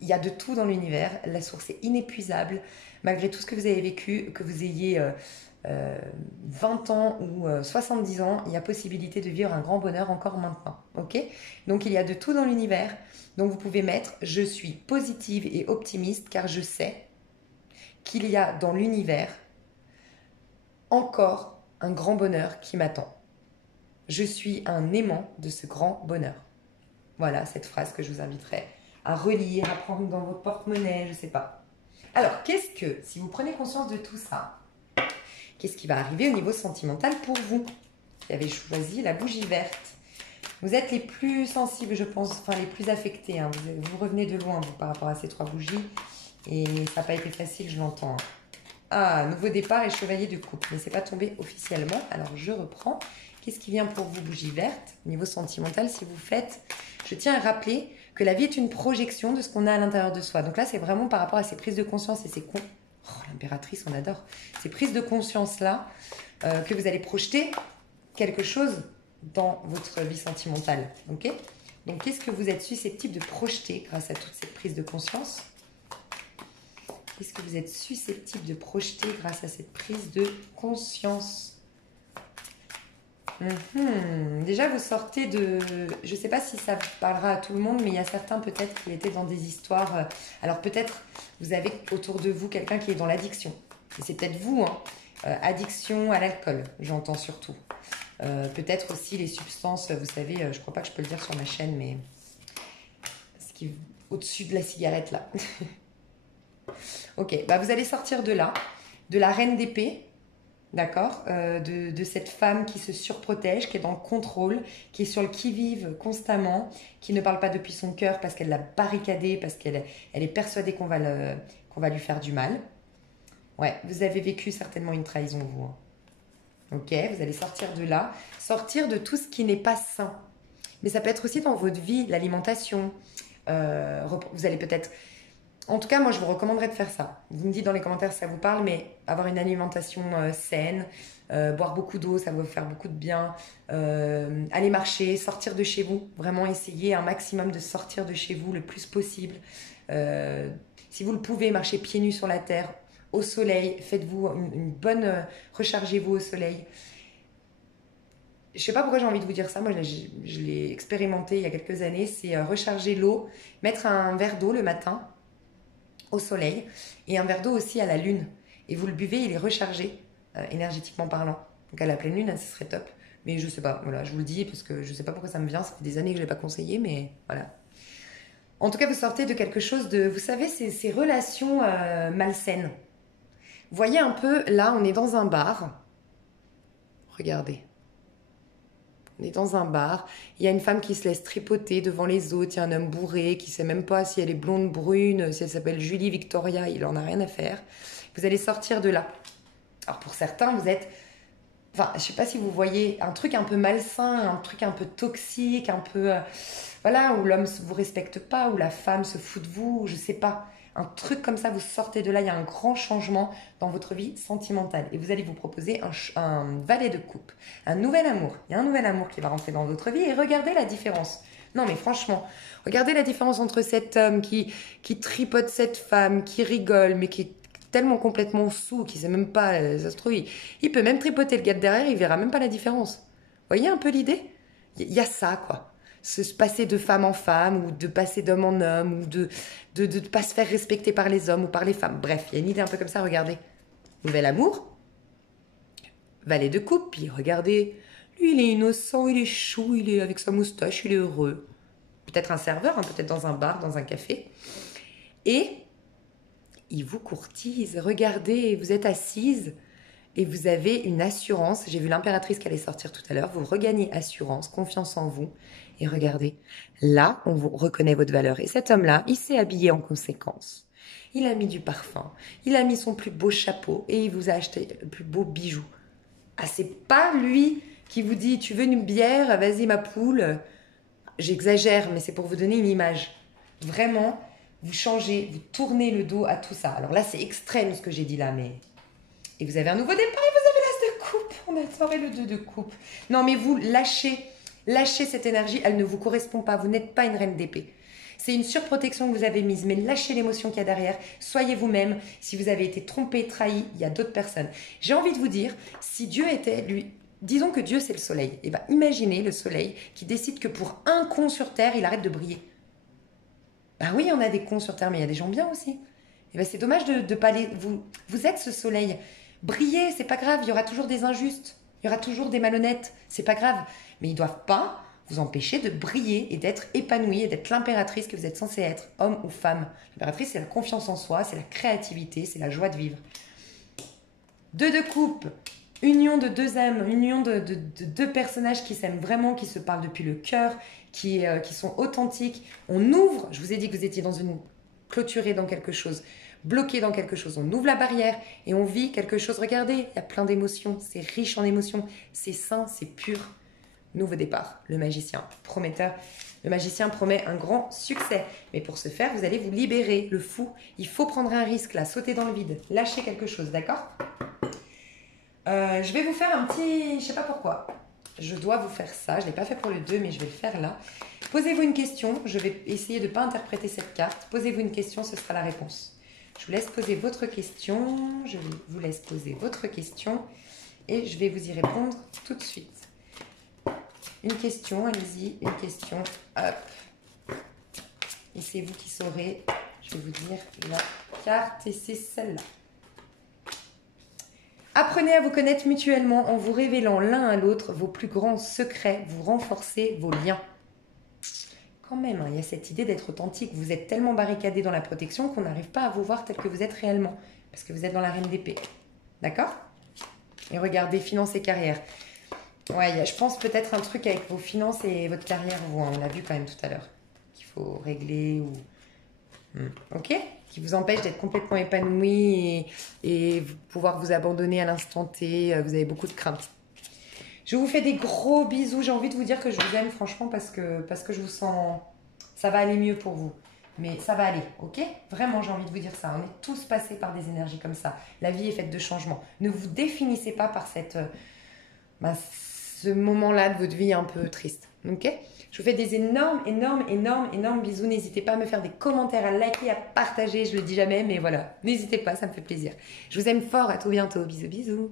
il y a de tout dans l'univers. La source est inépuisable. Malgré tout ce que vous avez vécu, que vous ayez 20 ans ou 70 ans, il y a possibilité de vivre un grand bonheur encore maintenant. Ok? Donc, il y a de tout dans l'univers. Donc vous pouvez mettre « Je suis positive et optimiste car je sais qu'il y a dans l'univers encore un grand bonheur qui m'attend. Je suis un aimant de ce grand bonheur. » Voilà cette phrase que je vous inviterai à relire, à prendre dans votre porte-monnaie, je ne sais pas. Alors, si vous prenez conscience de tout ça, qu'est-ce qui va arriver au niveau sentimental pour vous qui avez choisi la bougie verte? Vous êtes les plus sensibles, je pense, enfin les plus affectés. Hein. Vous revenez de loin vous, par rapport à ces 3 bougies. Et ça n'a pas été facile, je l'entends. Hein. Ah, nouveau départ et chevalier de coupe. Mais ce n'est pas tombé officiellement. Alors je reprends. Qu'est-ce qui vient pour vous, bougie verte? Au niveau sentimental, si vous faites... Je tiens à rappeler que la vie est une projection de ce qu'on a à l'intérieur de soi. Donc là, c'est vraiment par rapport à ces prises de conscience et ces... Oh, l'impératrice, on adore. Ces prises de conscience-là, que vous allez projeter quelque chose dans votre vie sentimentale. Ok? Donc, qu'est-ce que vous êtes susceptible de projeter grâce à toute cette prise de conscience? Qu'est-ce que vous êtes susceptible de projeter grâce à cette prise de conscience? Déjà, vous sortez de... Je ne sais pas si ça parlera à tout le monde, mais il y a certains peut-être qui étaient dans des histoires... Alors, peut-être, vous avez autour de vous quelqu'un qui est dans l'addiction. Et c'est peut-être vous, hein. Addiction à l'alcool, j'entends surtout. Peut-être aussi les substances, vous savez, je crois pas que je peux le dire sur ma chaîne, mais ce qui est au-dessus de la cigarette là. Ok, bah vous allez sortir de là, de la reine d'épée, d'accord, de cette femme qui se surprotège, qui est dans le contrôle, qui est sur le qui-vive constamment, qui ne parle pas depuis son cœur parce qu'elle l'a barricadé, parce qu'elle est persuadée qu'on va lui faire du mal. Ouais, vous avez vécu certainement une trahison, vous. Hein. Ok, vous allez sortir de là, sortir de tout ce qui n'est pas sain. Mais ça peut être aussi dans votre vie, l'alimentation. Vous allez peut-être... En tout cas, moi, je vous recommanderais de faire ça. Vous me dites dans les commentaires si ça vous parle, mais avoir une alimentation saine, boire beaucoup d'eau, ça va vous faire beaucoup de bien. Aller marcher, sortir de chez vous. Vraiment essayer un maximum de sortir de chez vous le plus possible. Si vous le pouvez, marchez pieds nus sur la terre, au soleil. Faites-vous une bonne... rechargez-vous au soleil. Je ne sais pas pourquoi j'ai envie de vous dire ça. Moi, je l'ai expérimenté il y a quelques années. C'est recharger l'eau, mettre un verre d'eau le matin au soleil et un verre d'eau aussi à la lune. Et vous le buvez, il est rechargé, énergétiquement parlant. Donc à la pleine lune, hein, ce serait top. Mais je sais pas, voilà, je vous le dis parce que je sais pas pourquoi ça me vient. Ça fait des années que je l'ai pas conseillé, mais voilà. En tout cas, vous sortez de quelque chose de... Vous savez, ces relations malsaines. Voyez un peu, là, on est dans un bar. Regardez. On est dans un bar, il y a une femme qui se laisse tripoter devant les autres, il y a un homme bourré qui ne sait même pas si elle est blonde, brune, si elle s'appelle Julie, Victoria, il en a rien à faire. Vous allez sortir de là. Alors pour certains, vous êtes... Enfin, je ne sais pas si vous voyez un truc un peu malsain, un truc un peu toxique, un peu... voilà, où l'homme ne vous respecte pas, où la femme se fout de vous, je ne sais pas. Un truc comme ça, vous sortez de là, il y a un grand changement dans votre vie sentimentale. Et vous allez vous proposer un valet de coupe, un nouvel amour. Il y a un nouvel amour qui va rentrer dans votre vie et regardez la différence. Non mais franchement, regardez la différence entre cet homme qui tripote cette femme, qui rigole, mais qui est tellement complètement saoul, qui sait même pas, ça se trouve, il peut même tripoter le gars de derrière, il verra même pas la différence. Voyez un peu l'idée? Il y a ça, quoi. Se passer de femme en femme, ou de passer d'homme en homme, ou de ne pas se faire respecter par les hommes ou par les femmes. Bref, il y a une idée un peu comme ça, regardez. Nouvel amour, valet de coupe, puis regardez, lui il est innocent, il est chou, il est avec sa moustache, il est heureux. Peut-être un serveur, hein, peut-être dans un bar, dans un café. Et il vous courtise, regardez, vous êtes assise et vous avez une assurance. J'ai vu l'impératrice qui allait sortir tout à l'heure. Vous regagnez assurance, confiance en vous. Et regardez, là, on vous reconnaît votre valeur. Et cet homme-là, il s'est habillé en conséquence. Il a mis du parfum, il a mis son plus beau chapeau et il vous a acheté le plus beau bijou. Ah, c'est pas lui qui vous dit « Tu veux une bière? Vas-y ma poule ». J'exagère, mais c'est pour vous donner une image. Vraiment, vous changez, vous tournez le dos à tout ça. Alors là, c'est extrême ce que j'ai dit là, mais... Et vous avez un nouveau départ et vous avez l'as de coupe. On adorait le 2 de coupe. Non, mais vous lâchez cette énergie. Elle ne vous correspond pas. Vous n'êtes pas une reine d'épée. C'est une surprotection que vous avez mise. Mais lâchez l'émotion qu'il y a derrière. Soyez vous-même. Si vous avez été trompé, trahi, il y a d'autres personnes. J'ai envie de vous dire, si Dieu était lui... Disons que Dieu, c'est le soleil. Et bien, imaginez le soleil qui décide que pour un con sur Terre, il arrête de briller. Ben oui, on a des cons sur Terre, mais il y a des gens bien aussi. Et ben, c'est dommage de pas les... Vous êtes ce soleil. Briller, c'est pas grave, il y aura toujours des injustes, il y aura toujours des malhonnêtes, c'est pas grave. Mais ils doivent pas vous empêcher de briller et d'être épanoui et d'être l'impératrice que vous êtes censé être, homme ou femme. L'impératrice, c'est la confiance en soi, c'est la créativité, c'est la joie de vivre. 2 de coupe, union de deux âmes, union de deux personnages qui s'aiment vraiment, qui se parlent depuis le cœur, qui sont authentiques. On ouvre, je vous ai dit que vous étiez clôturé dans quelque chose, bloqué dans quelque chose. On ouvre la barrière et on vit quelque chose. Regardez, il y a plein d'émotions, c'est riche en émotions, c'est sain, c'est pur. Nouveau départ, le magicien, prometteur. Le magicien promet un grand succès. Mais pour ce faire, vous allez vous libérer, le fou. Il faut prendre un risque là, sauter dans le vide, lâcher quelque chose, d'accord? Je vais vous faire un petit... Je sais pas pourquoi. Je dois vous faire ça. Je ne l'ai pas fait pour le 2, mais je vais le faire là. Posez-vous une question. Je vais essayer de ne pas interpréter cette carte. Posez-vous une question, ce sera la réponse. Je vous laisse poser votre question. Je vous laisse poser votre question. Et je vais vous y répondre tout de suite. Une question, allez-y. Une question. Hop. Et c'est vous qui saurez. Je vais vous dire la carte. Et c'est celle-là. Apprenez à vous connaître mutuellement en vous révélant l'un à l'autre vos plus grands secrets. Vous renforcez vos liens. Quand même, hein, il y a cette idée d'être authentique. Vous êtes tellement barricadé dans la protection qu'on n'arrive pas à vous voir tel que vous êtes réellement. Parce que vous êtes dans la reine d'épée. D'accord? Et regardez, finances et carrière. Ouais, je pense peut-être un truc avec vos finances et votre carrière, vous, hein, on l'a vu quand même tout à l'heure, qu'il faut régler ou... Ok? Qui vous empêche d'être complètement épanoui et pouvoir vous abandonner à l'instant T. Vous avez beaucoup de craintes. Je vous fais des gros bisous. J'ai envie de vous dire que je vous aime franchement parce que je vous sens... Ça va aller mieux pour vous. Mais ça va aller, ok? Vraiment, j'ai envie de vous dire ça. On est tous passés par des énergies comme ça. La vie est faite de changements. Ne vous définissez pas par ce moment-là de votre vie un peu triste, ok? Je vous fais des énormes bisous. N'hésitez pas à me faire des commentaires, à liker, à partager. Je le dis jamais, mais voilà. N'hésitez pas, ça me fait plaisir. Je vous aime fort. À tout bientôt. Bisous, bisous.